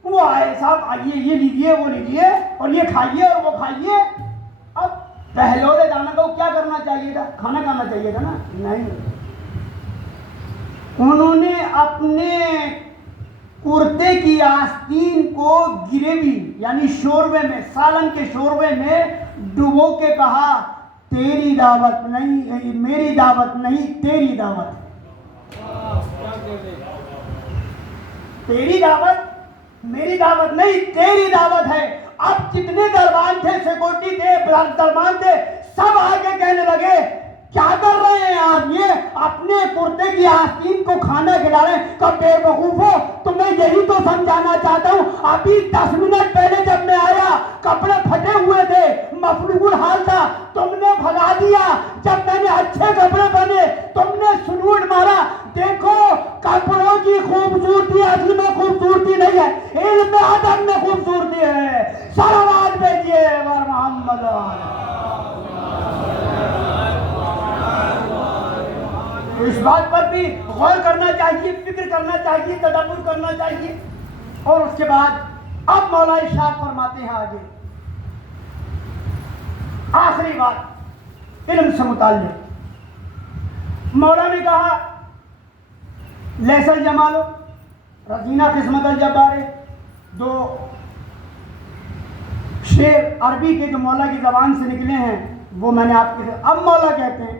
وہ آئے، صاحب آئیے، یہ لیجیے، وہ لیجیے، اور یہ کھائیے اور وہ کھائیے. اب بہلول دانا کو کیا کرنا چاہیے تھا؟ کھانا کھانا چاہیے تھا نا. نہیں، انہوں نے اپنے کرتے کی آستین کو گریوی یعنی شوربے میں، سالن کے شوربے میں ڈبو کے کہا تیری دعوت نہیں، میری دعوت نہیں، تیری دعوت. تیری دعوت، میری دعوت نہیں، تیری دعوت ہے. اب جتنے دربان تھے، سیکورٹی تھے، دربان تھے، سب آگے کہنے لگے کیا کر رہے ہیں آپ؟ یہ اپنے کرتے کی آستین کو کھانا کھلا رہے ہیں. کب بے وقوف ہو، تمہیں یہی تو سمجھانا چاہتا ہوں. ابھی 10 منٹ پہلے جب میں آیا کپڑے پھٹے ہوئے تھے، مفلوق الحال تھا، تم نے بھگا دیا. جب میں نے اچھے کپڑے پہنے تم نے سلوٹ مارا. دیکھو کپڑوں کی خوبصورتی اصل میں خوبصورتی نہیں ہے، علم ادب میں خوبصورتی ہے. صلوات بھیجیے ور محمد. اس بات پر بھی غور کرنا چاہیے، فکر کرنا چاہیے، تدبر کرنا چاہیے. اور اس کے بعد اب مولا ارشاد فرماتے ہیں آگے آخری بات علم سے متعلق. مولا نے کہا لیس الجمال رزینہ قسمت الجبار. 2 شعر عربی کے جو مولا کی زبان سے نکلے ہیں وہ میں نے آپ کے. اب مولا کہتے ہیں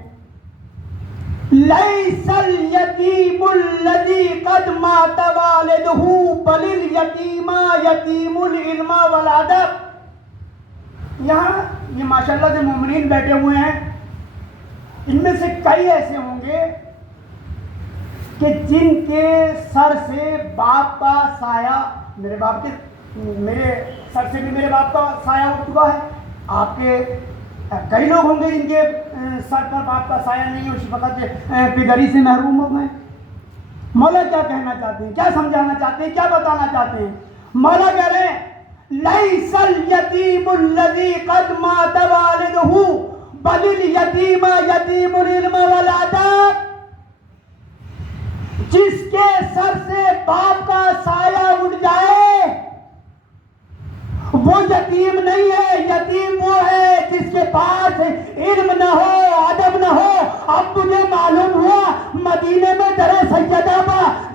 لیس الیتیم الذی قد مات والدہ بل الیتیم یتیم العلم والادب. یہاں یہ ماشاءاللہ سے مومنین بیٹھے ہوئے ہیں، ان میں سے کئی ایسے ہوں گے کہ جن کے سر سے باپ کا سایہ، میرے سر سے بھی میرے باپ کا سایہ اٹھ چکا ہے، آپ کے کئی لوگ ہوں گے جن کے سر پر باپ کا سایہ نہیں ہے، اسی وقت پدری سے محروم ہو گئے. مولا کیا کہنا چاہتے ہیں، کیا سمجھانا چاہتے ہیں، کیا بتانا چاہتے ہیں؟ مولا کہہ رہے ہیں لیس الیتیم الذی قد مات والدہ بل الیتیم یتیم العلم والادب. جس کے سر سے باپ کا سایہ اٹھ جائے وہ یتیم نہیں ہے، یتیم وہ ہے جس کے پاس علم نہ ہو، ادب نہ ہو. اب تجھے معلوم ہوا مدینے میں در سیدہ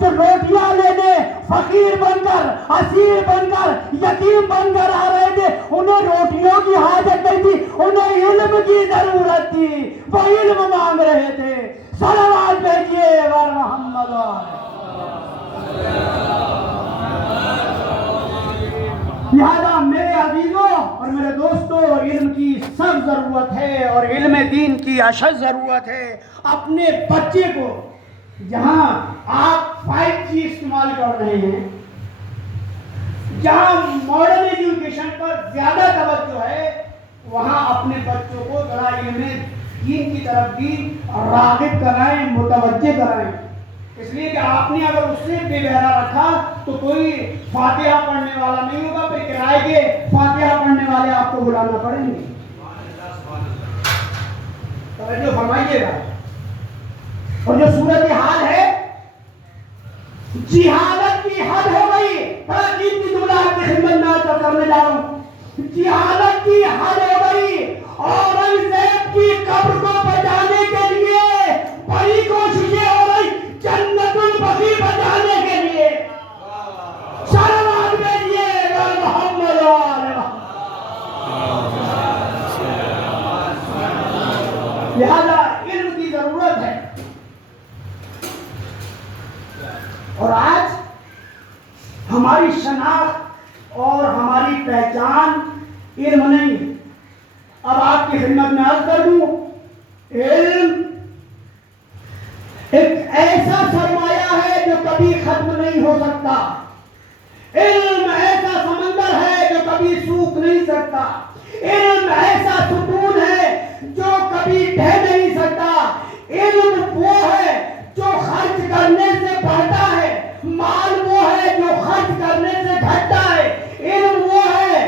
جو روٹیاں لینے فقیر بن کر، اسیر بن کر، یتیم بن کر آ رہے تھے، انہیں روٹیوں کی حاجت نہیں تھی، انہیں علم کی ضرورت تھی، وہ علم مانگ رہے تھے. صلوات بھیجیے ور محمد. لہذا میرے عزیزوں اور میرے دوستوں، علم کی سخت ضرورت ہے اور علم دین کی اشد ضرورت ہے. اپنے بچے کو جہاں آپ 5G استعمال کر رہے ہیں، جہاں ماڈرن ایجوکیشن پر زیادہ توجہ ہے، وہاں اپنے بچوں کو ذرا علم دین کی طرف بھی راغب کرائیں، متوجہ کرائیں. اس لیے کہ آپ نے اگر اس سے بے بہرا رکھا تو کوئی فاتحہ پڑھنے والا نہیں ہوگا، پھر کرائے کے فاتحہ پڑھنے والے آپ کو بلانا پڑیں گے. توجہ فرمائیے گا. اور جو صورت حال ہے، جہالت کی حد ہو گئی. تاکید کی جملہ آپ کی خدمت میں عرض کرنے جا رہا ہوں. جہالت کی حد ہو گئی. اورنگزیب کی قبر کو بچانے کے لیے بڑی کوششیں ہو رہی، جنت البقیع بچانے کے لیے. صلوات بھیجیے محمد علیہ. لہذا علم کی ضرورت ہے. اور آج ہماری شناخت اور ہماری پہچان علم نہیں. اب آپ کی خدمت میں عرض کر دوں، علم ایک ایسا سرمایہ ہے جو کبھی ختم نہیں ہو سکتا. علم ایسا سمندر ہے جو کبھی سوکھ نہیں سکتا. علم ایسا ستون ہے جو کبھی ڈھہ نہیں سکتا. علم وہ ہے جو خرچ کرنے سے بڑھتا ہے، مال وہ ہے جو خرچ کرنے سے گھٹتا ہے. علم وہ ہے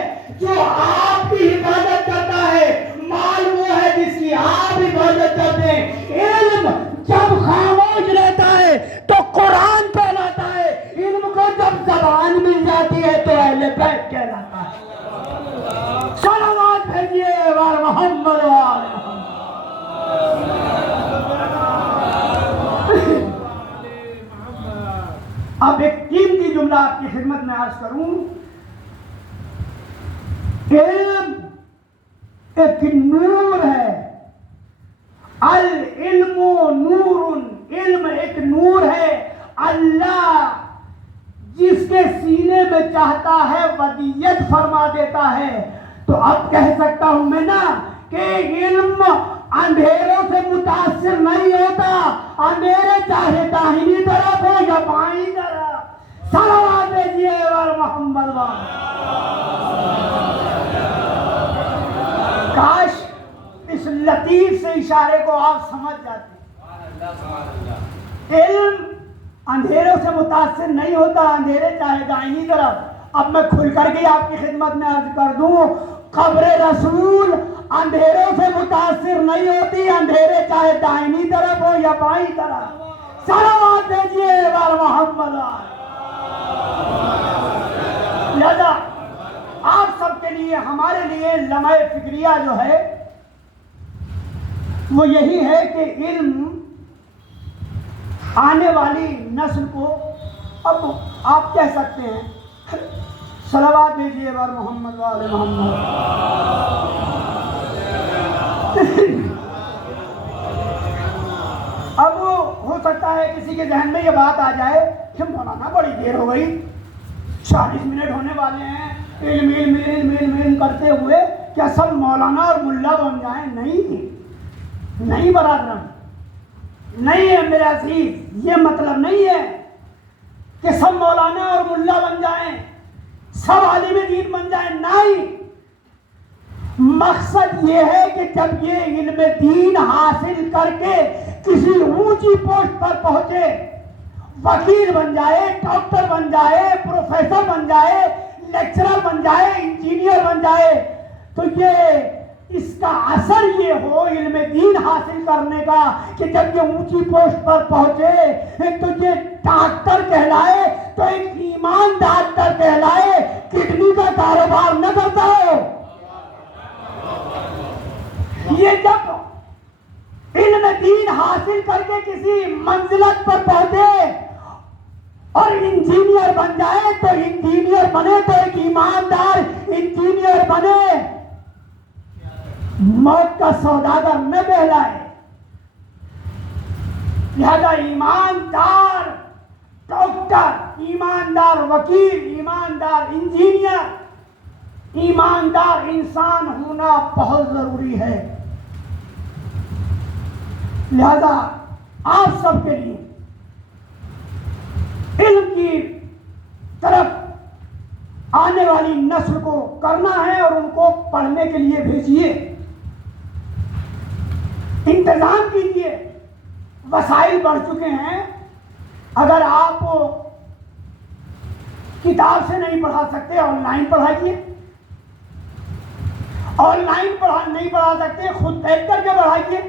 جو آپ کی حفاظت کرتا ہے، مال وہ ہے جس کی آپ حفاظت کرتے ہیں. علم جب خاموش رہتا ہے تو قرآن کہلاتا ہے. علم کو جب زبان مل جاتی ہے تو اہل بیت کہلاتا ہے. صلوات بھیجیے ور محمد وآل محمد. اب ایک قیمتی جملہ آپ کی خدمت میں عرض کروں. علم ایک نور ہے. العلم نور، علم ایک نور ہے. اللہ جس کے سینے میں چاہتا ہے ودیت فرما دیتا ہے. تو اب کہہ سکتا ہوں میں نا کہ علم اندھیروں سے متاثر نہیں ہوتا. اندھیرے چاہے داہنی طرف ہو یا بائیں طرف. صلوات بھیجیے ور محمد وآل. کاش اس لطیف سے اشارے کو آپ سمجھ جاتے. علم اندھیروں سے متاثر نہیں ہوتا، اندھیرے چاہے دائنی طرف. اب میں کھل کر کے آپ کی خدمت میں عرض کر دوں، قبر رسول اندھیروں سے متاثر نہیں ہوتی، اندھیرے چاہے دائنی طرف ہو یا بائیں طرف. صلوات بھیجیے ور محمد. لہذا آپ سب کے لیے، ہمارے لیے لمحہ فکریہ جو ہے وہ یہی ہے کہ علم آنے والی نسل کو، اب آپ کہہ سکتے ہیں صلوات بھیجیے ور محمد وآل محمد. اب ہو سکتا ہے کسی کے ذہن میں یہ بات آ جائے کہ مولانا بڑی دیر ہو گئی، 40 منٹ ہونے والے ہیں، علم علم علم علم علم کرتے ہوئے کیا سب مولانا اور ملا بن جائیں؟ نہیں برادران، نہیں ہے میرے عزیز. یہ مطلب نہیں ہے کہ سب مولانا اور ملا بن جائیں، سب عالم دین بن جائیں. نہیں، مقصد یہ ہے کہ جب یہ علم دین حاصل کر کے کسی اونچی پوسٹ پر پہنچے، وکیل بن جائے، ڈاکٹر بن جائے، پروفیسر بن جائے، لیکچرر بن جائے، انجینئر بن جائے، تو یہ اس کا اثر یہ ہو علم دین حاصل کرنے کا کہ جب یہ اونچی پوسٹ پر پہنچے تو یہ ڈاکٹر کہلائے، تو ایک ایماندار ڈاکٹر کہلائے، کڈنی کا کاروبار نہ کرتا ہو۔ یہ جب علم دین حاصل کر کے کسی منزلت پر پہنچے اور انجینئر بن جائے تو انجینئر بنے تو ایک ایماندار انجینئر بنے، موت کا سوداگر نہ کہلائے۔ لہذا ایماندار ڈاکٹر، ایماندار وکیل، ایماندار انجینئر، ایماندار انسان ہونا بہت ضروری ہے۔ لہذا آپ سب کے لیے علم کی طرف آنے والی نسل کو کرنا ہے اور ان کو پڑھنے کے لیے بھیجیے، انتظام کیجیے۔ وسائل بڑھ چکے ہیں، اگر آپ کتاب سے نہیں پڑھا سکتے آن لائن پڑھائیے، آن لائن نہیں پڑھا سکتے خود دیکھ کر کے پڑھائیے۔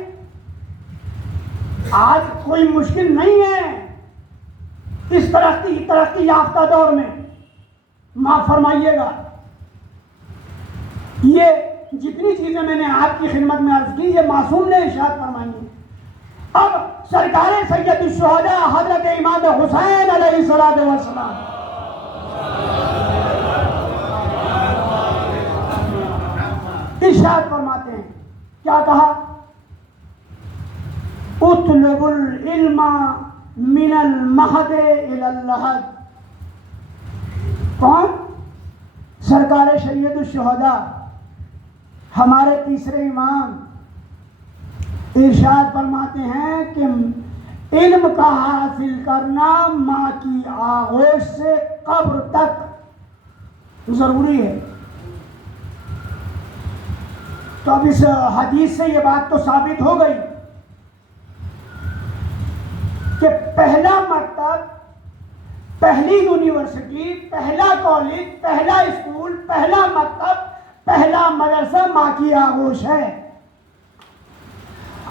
آج کوئی مشکل نہیں ہے اس ترقی یافتہ دور میں، معاف فرمائیے گا۔ یہ جتنی چیزیں میں نے آپ کی خدمت میں عرض کی یہ معصوم نے ارشاد فرمائی ہیں۔ اب سرکار سید الشہداء حضرت امام حسین علیہ السلام ارشاد فرماتے ہیں، کیا کہا؟ اطلب العلم من المہد الی اللحد۔ کون؟ سرکار سید الشہداء ہمارے تیسرے امام ارشاد فرماتے ہیں کہ علم کا حاصل کرنا ماں کی آغوش سے قبر تک ضروری ہے۔ تو اب اس حدیث سے یہ بات تو ثابت ہو گئی کہ پہلا مکتب، پہلی یونیورسٹی، پہلا کالج، پہلا اسکول، پہلا مکتب، پہلا مدرسہ ماں کی آغوش ہے۔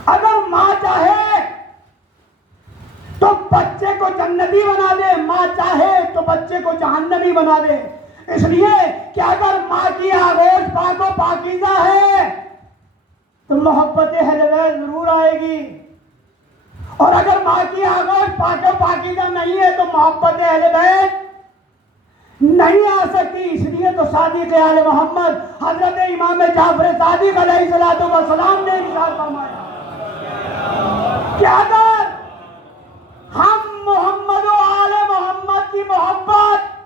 اگر ماں چاہے تو بچے کو جنتی بنا دے، ماں چاہے تو بچے کو جہنمی بنا دے، اس لیے کہ اگر ماں کی آغوش پاک و پاکیزہ ہے تو محبت اہل بیت ضرور آئے گی، اور اگر ماں کی آغوش پاک و پاکیزہ نہیں ہے تو محبت اہل بیت نہیں آ سکتی۔ اس لیے تو صادق آل محمد حضرت امام جعفر صادق علیہ السلام نے ارشاد فرمایا کہ اگر ہم محمد و آل محمد کی محبت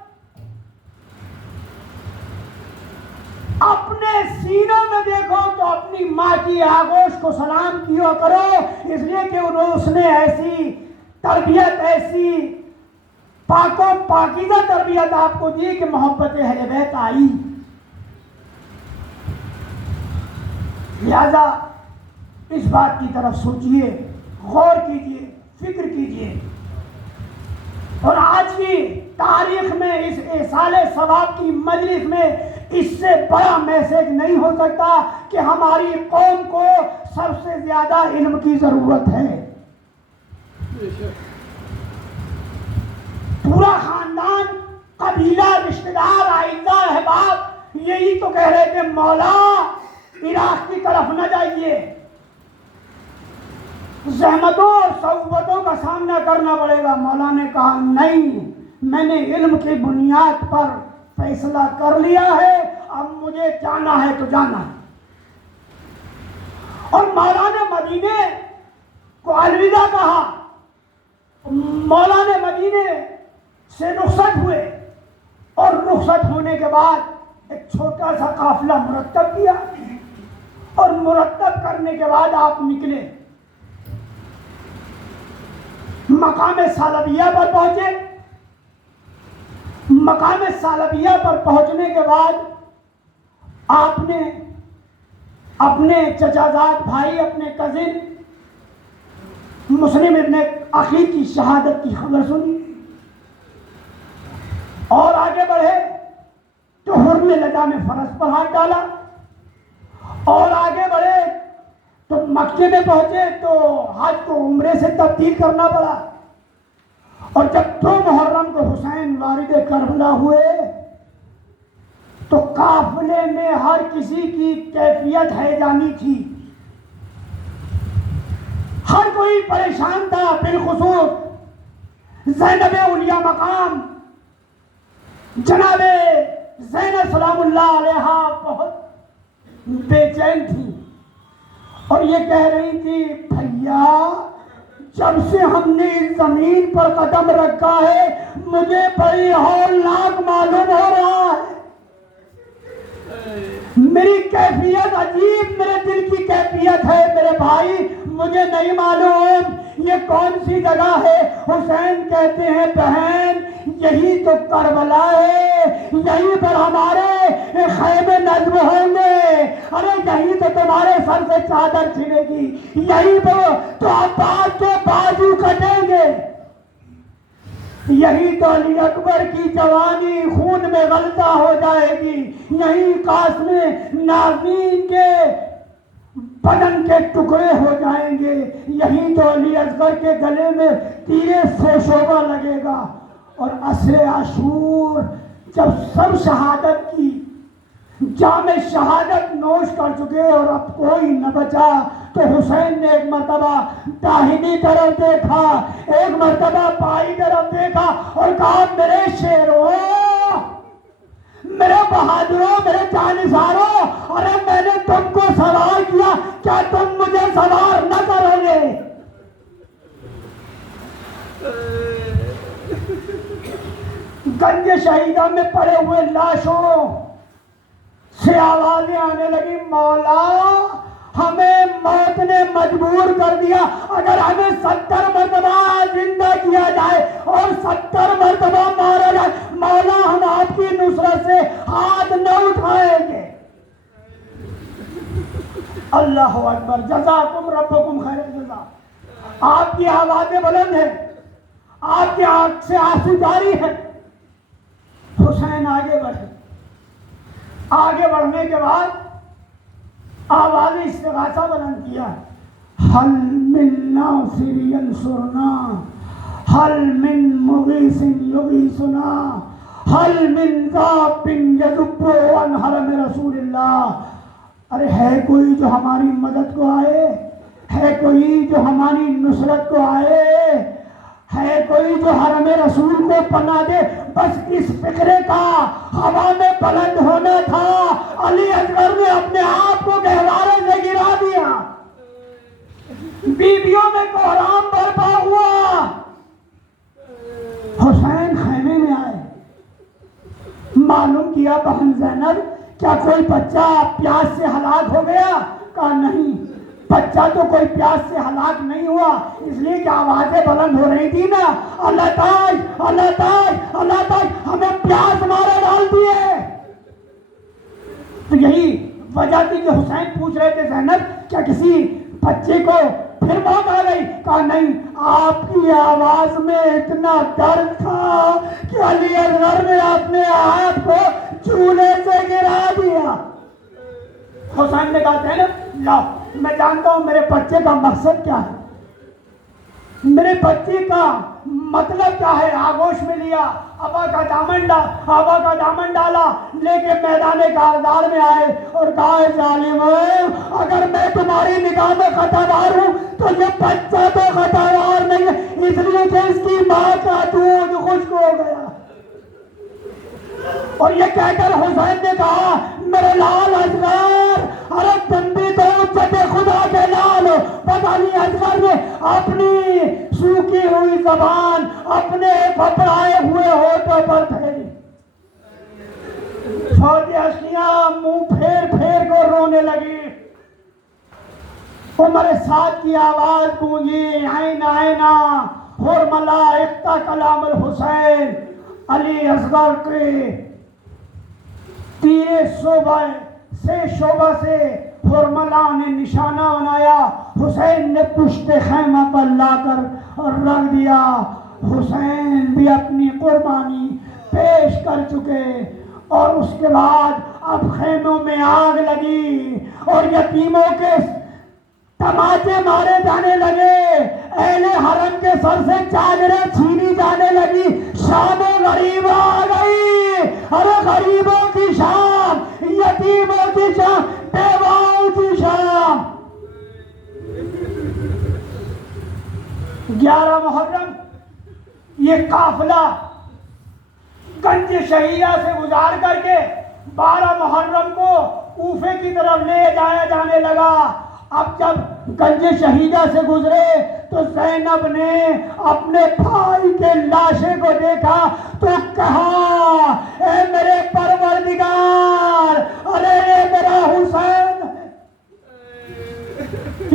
اپنے سینوں میں دیکھو تو اپنی ماں کی آغوش کو سلام کیا کرو، اس لیے کہ اس نے ایسی تربیت، ایسی پاک و پاکیزہ تربیت آپ کو دی کہ محبت اہل بیت آئی۔ لہذا اس بات کی طرف سوچئے، غور کیجئے، فکر کیجئے، اور آج کی تاریخ میں اس ایصال ثواب کی مجلس میں اس سے بڑا میسج نہیں ہو سکتا کہ ہماری قوم کو سب سے زیادہ علم کی ضرورت ہے۔ پورا خاندان، قبیلہ، رشتہ دار، اعزا، احباب یہی تو کہہ رہے تھے مولا عراق کی طرف نہ جائیے، زحمتوں اور صعوبتوں کا سامنا کرنا پڑے گا۔ مولا نے کہا نہیں، میں نے علم کی بنیاد پر فیصلہ کر لیا ہے، اب مجھے جانا ہے تو جانا ہے۔ اور مولا نے مدینے کو الوداع کہا، مولا نے مدینے سے رخصت ہوئے، اور رخصت ہونے کے بعد ایک چھوٹا سا قافلہ مرتب کیا، اور مرتب کرنے کے بعد آپ نکلے، مقام ثعلبیہ پر پہنچے۔ مقام ثعلبیہ پر پہنچنے کے بعد آپ نے اپنے چچا زاد بھائی، اپنے کزن مسلم ابن عقیل کی شہادت کی خبر سنی اور آگے بڑھے تو حرم لدا میں فرض پر ہاتھ ڈالا، اور آگے بڑھے تو مکے میں پہنچے تو حج کو عمرے سے تبدیل کرنا پڑا، اور جب 2 محرم کو حسین وارد کربلا ہوئے تو قافلے میں ہر کسی کی کیفیت حیرانی تھی، ہر کوئی پریشان تھا، بالخصوص زینب اولیاء مقام جناب زینب سلام اللہ علیہا بہت بے چین تھی، اور یہ کہہ رہی تھی بھیا جب سے ہم نے اس زمین پر قدم رکھا ہے مجھے بڑی ہولناک معلوم ہو رہا ہے، میری کیفیت عجیب، میرے دل کی کیفیت ہے میرے بھائی، مجھے نہیں معلوم یہ کون سی جگہ ہے۔ حسین کہتے ہیں بہن یہی تو کربلا ہے، یہیں پر ہمارے خیمے نصب ہوں گے، ارے یہی تو تمہارے سر سے چادر چھنے گی، یہی تو عباس کے بازو کٹیں گے، یہی تو علی اکبر کی جوانی خون میں غلطہ ہو جائے گی، یہی قاسم نازنین کے بدن کے ٹکڑے ہو جائیں گے، یہی تو علی اصغر کے گلے میں تیرے سے شعبہ لگے گا۔ اور عصر عاشور جب سب شہادت کی جام شہادت نوش کر چکے اور اب کوئی نہ بچا تو حسین نے ایک مرتبہ داہنی طرف دیکھا، ایک مرتبہ بائیں طرف دیکھا اور کہا میرے شیروں، میرے بہادروں، میرے جانثاروں، ارے میں نے تم کو سوار کیا، کیا تم مجھے سوار نہ کرو گے؟ گنج شہیدہ میں پڑے ہوئے لاشوں سے آوازیں آنے لگی مولا ہمیں موت نے مجبور کر دیا، اگر ہمیں 70 مرتبہ زندہ کیا جائے اور 70 مرتبہ مارا جائے مولا ہم آپ کی نصرت سے ہاتھ نہ اٹھائیں گے۔ اللہ اکبر، جزاکم ربکم خیر الجزا۔ آپ کی آوازیں بلند ہیں، آپ کی آنکھ سے آنسو جاری ہیں۔ حسین آگے بڑھے، آگے بڑھنے کے بعد آواز استغاثہ بلند کیا، حل من ناصر ینصرنا، حل من مغیث یغیثنا، حل من ذاب یذب عن حرم رسول اللہ۔ ارے ہے کوئی جو ہماری مدد کو آئے، ہے کوئی جو ہماری نصرت کو آئے، ہے کوئی جو حرم رسول کو پناہ دے؟ بس اس فکرے کا ہوا میں بلند ہونا تھا، علی اصغر نے اپنے آپ کو گہوارے سے گرا دیا، بیویوں میں کوہرام برپا ہوا۔ حسین خیمے میں آئے، معلوم کیا بہن زینب کیا کوئی بچہ پیاس سے ہلاک ہو گیا؟ کہا نہیں، بچہ تو کوئی پیاس سے ہلاک نہیں ہوا، اس لیے کہ آوازیں بلند ہو رہی تھی نا، اللہ تاج اللہ تاج اللہ تاج، ہمیں پیاس مارے ڈال دیے۔ تو یہی وجہ تھی کہ حسین پوچھ رہے تھے زینب کیا کسی بچے کو پھر موت آ گئی؟ کہا نہیں، آپ کی آواز میں اتنا درد تھا کہ علی اصغر نے اپنے آپ کو چولہے سے گرا دیا۔ حسین نے کہا زینب لاؤ، میں جانتا ہوں میرے بچے کا مقصد کیا ہے، میرے بچے کا مطلب کیا ہے۔ آگوش میں لیا، آبا کا دامن ڈالا، لے کے میدان کارزار میں آئے اور کہا ظالم اگر میں تمہاری نگاہ میں خطاوار ہوں تو یہ بچہ تو خطاوار نہیں ہے، اس لیے کہ اس کی ماں کا دودھ خشک ہو گیا۔ اور یہ کہہ کر حسین نے کہا میرے لال اصغر، ارے تم بھی تو عزت خدا کے لال ہو۔ بس علی اصغر نے اپنی سوکھی ہوئی زبان اپنے پھپڑائے ہوئے ہونٹوں پر پھیری، فوجی اشیاء منہ پھیر پھیر کو رونے لگی۔ عمر سعد کی آواز گونجی، عین عینا حرملا اقتا کلام الحسین۔ علی اصغر کے تیرے شعبہ سے برملا نے نشانہ بنایا، حسین نے پشت خیمہ پر لا کر رکھ دیا۔ حسین بھی اپنی قربانی پیش کر چکے، اور اس کے بعد اب خیموں میں آگ لگی اور یتیموں کے تماچے مارے جانے لگے، اہل حرم کے سر سے چادریں چھینی جانے لگی۔ شام غریب آ گئی، ارے غریبوں کی شام، یتیموں کی شام، بیواؤں کی شام۔ 11 محرم یہ قافلہ گنج شہیدہ سے گزار کر کے 12 محرم کو کوفے کی طرف لے جایا جانے لگا۔ اب جب گنج شہیدہ سے گزرے تو زینب نے اپنے بھائی کے لاشے کو دیکھا تو کہا، اے میرے پروردگار، ارے یہ میرا حسین ہے،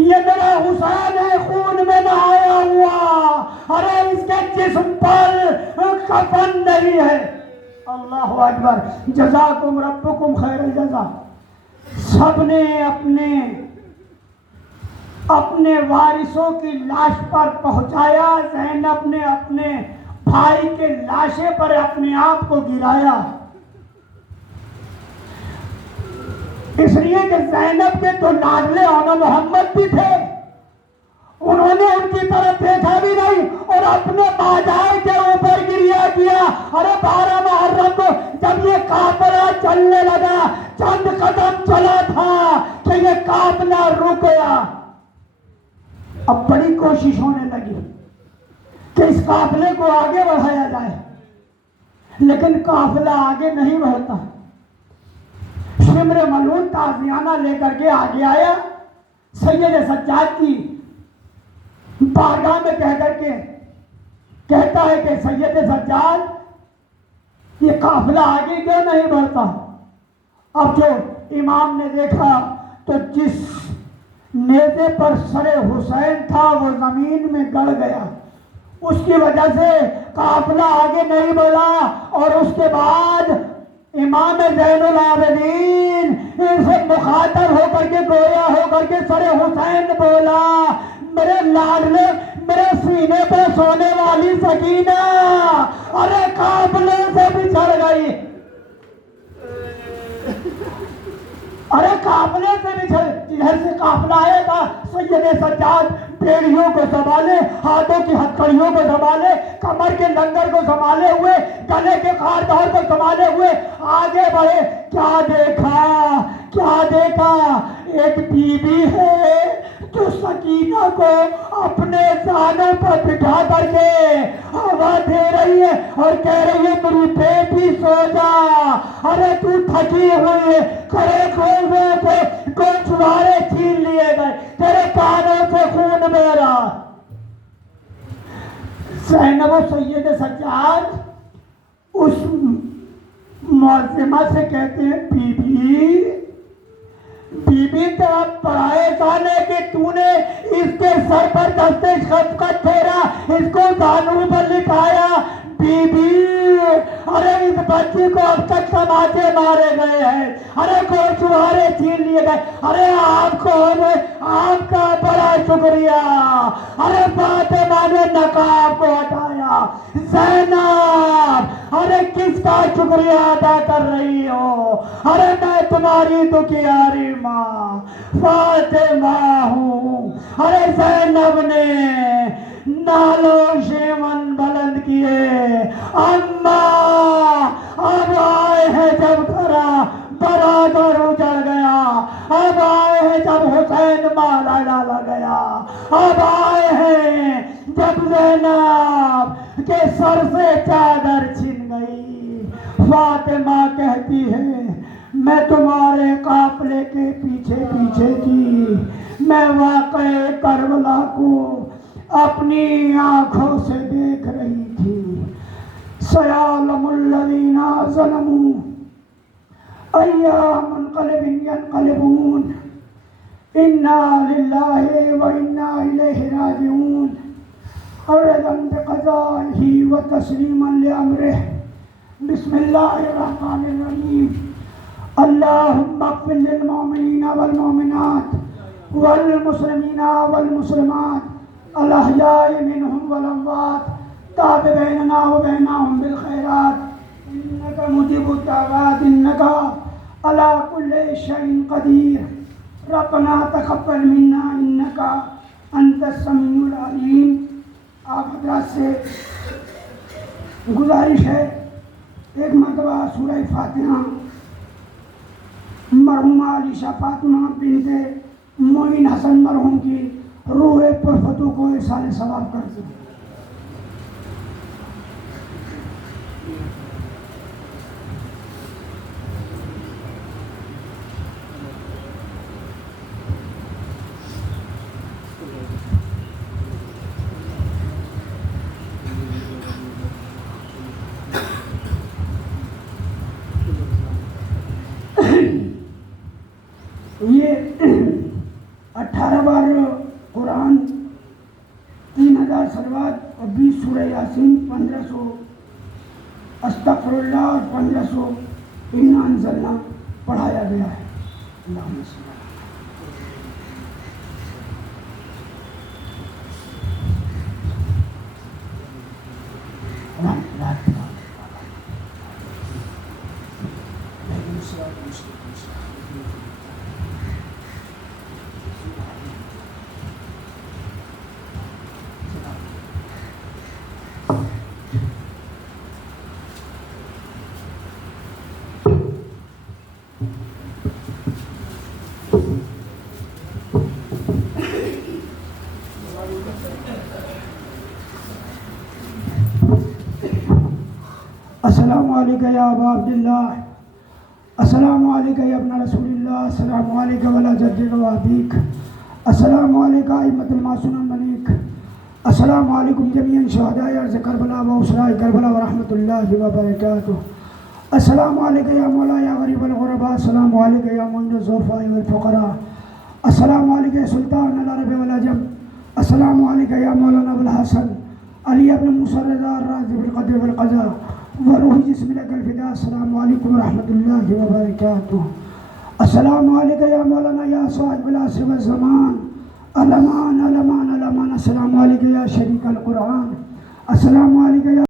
یہ میرا حسین ہے، خون میں نہایا ہوا، ارے اس کے جسم پر کفن نہیں ہے۔ اللہ اکبر، جزاکم ربکم خیر الجزا۔ سب نے اپنے وارثوں کی لاش پر پہنچایا، زینب نے اپنے بھائی کے لاشے پر اپنے آپ کو گرایا، اس لیے کہ زینب کے تو لاڈلے آل محمد بھی تھے، انہوں نے ان کی طرف دیکھا بھی نہیں اور اپنے باجائے کے اوپر گریا کیا۔ ارے 12 محرم کو جب یہ قافلہ چلنے لگا، چند قدم چلا تھا کہ یہ قافلہ رک گیا۔ اب بڑی کوشش ہونے لگی کہ اس قافلے کو آگے بڑھایا جائے، لیکن قافلہ آگے نہیں بڑھتا۔ شمر ملعون تازیانہ لے کر کے آگے آیا، سید سجاد کی بارگاہ میں کہہ کر کے کہتا ہے کہ سید سجاد، یہ قافلہ آگے کیوں نہیں بڑھتا؟ اب جو امام نے دیکھا تو جس نیزے پر سر حسین تھا وہ زمین میں گڑ گیا، اس کی وجہ سے قافلہ آگے نہیں بڑھا۔ اور اس کے بعد امام زین العابدین ان سے مخاطب ہو کر کے، گویا ہو کر کے سر حسین بولا، میرے لاڈلے، میرے سینے پہ سونے والی سکینہ، ارے قافلے سے بچھڑ گئی، ارے قافلے سے بچھڑ۔ جدھر سے قافلہ آیا تھا، سید سجاد بیڑیوں کو سنبھالے، ہاتھوں کی ہتھکڑیوں کو سنبھالے، کمر کے لنگر کو سنبھالے ہوئے، گلے کے خاردار کو سنبھالے ہوئے آگے بڑھے۔ کیا دیکھا؟ ایک بی بی ہے جو سکینہ کو اپنے زانوں پر بٹھا کر کے ہوا دے رہی ہے اور کہہ رہی ہے، میری بیٹی سو جا، ارے تو تھکی ہوئی ہے، کھڑے کھولنے پہ گوشوارے چھین لیے گئے، تیرے کانوں سے خون بہ رہا۔ زینب و سید سجاد اس معظمہ سے کہتے ہیں، بی بی تیرا پرائے سال ہے کہ تو نے اس کے سر پر دست شفقت پھیرا، اس کو زانوں پر لٹایا۔ بی بی، ارے اس بچی کو اب تک تماچے مارے گئے ہیں، ارے گوشوارے چھین لیے گئے، ارے آپ کا بڑا شکریہ، ارے فاطمہ نے نقاب کو ہٹایا۔ زینب، ارے کس کا شکریہ ادا کر رہی ہو؟ ارے میں تمہاری دکھیاری ماں فاطمہ ہوں۔ ارے زینب نے نالو شیون بلند کیے، اماں اب آئے ہیں جب گھرا برادر اجڑ گیا، اب آئے ہیں جب حسین مارا ڈالا گیا، اب آئے ہیں جب زینب کے سر سے چادر چھن گئی۔ فاطمہ کہتی ہے، میں تمہارے قافلے کے پیچھے تھی، میں واقعہ کربلا کو اپنی آنکھوں سے دیکھ رہی تھی۔ سیعلم الذین ظلموا ای منقلب ینقلبون، انا للہ و انا الیہ راجعون، رضا بقضائہ و تسلیما لامرہ۔ بسم اللہ الرحمن الرحیم۔ اللهم اغفر للمؤمنين والمؤمنات والمسلمين والمسلمات الأحياء منهم والأموات تاب بيننا وبينهم بالخيرات إنك مجيب الدعوات إنك على كل شيء قدير ربنا تقبل منا إنك أنت السميع العليم. آپ حضرات سے گزارش ہے ایک مرتبہ سورہ فاتحہ مرحومہ علیشہ فاطمہ بنت معین حسن مرحوم کی روح پرفتو کو ایصال ثواب کر دیں. یہ 18 بار قرآن، 3000 صلوات اور 20 سورہ یاسین، 1500 استغفر اللہ اور 1500 انا انزلنا پڑھایا گیا ہے. اللہم صل السلام علیکم یا ابا عبداللہ، السلام علیکم یا ابن رسول اللہ، السلام علیکم ولا جدک و ابیک، السلام علیکم ائمۃ المعصومین الملیک، السلام علیکم جمیع شہداء ارض کربلا و اسراء کربلا و رحمۃ اللہ وبرکاتہ. السلام علیکم یا مولا یا غریب الغرباء، السلام علیکم یا معین الضعفاء والفقراء، السلام علیکم یا سلطان العرب والعجم، السلام علیکم یا مولانا ابو الحسن علی ابن موسیٰ الرضا الراضی بالقدر والقضاء وروح جسم لك الفداء. السلام علیکم ورحمۃ اللہ وبرکاتہ. السلام علیکم یا مولانا یا صاحب العصر والزمان، الامان الامان الامان. السلام علیکم یا شریک القرآن، السلام علیکم یا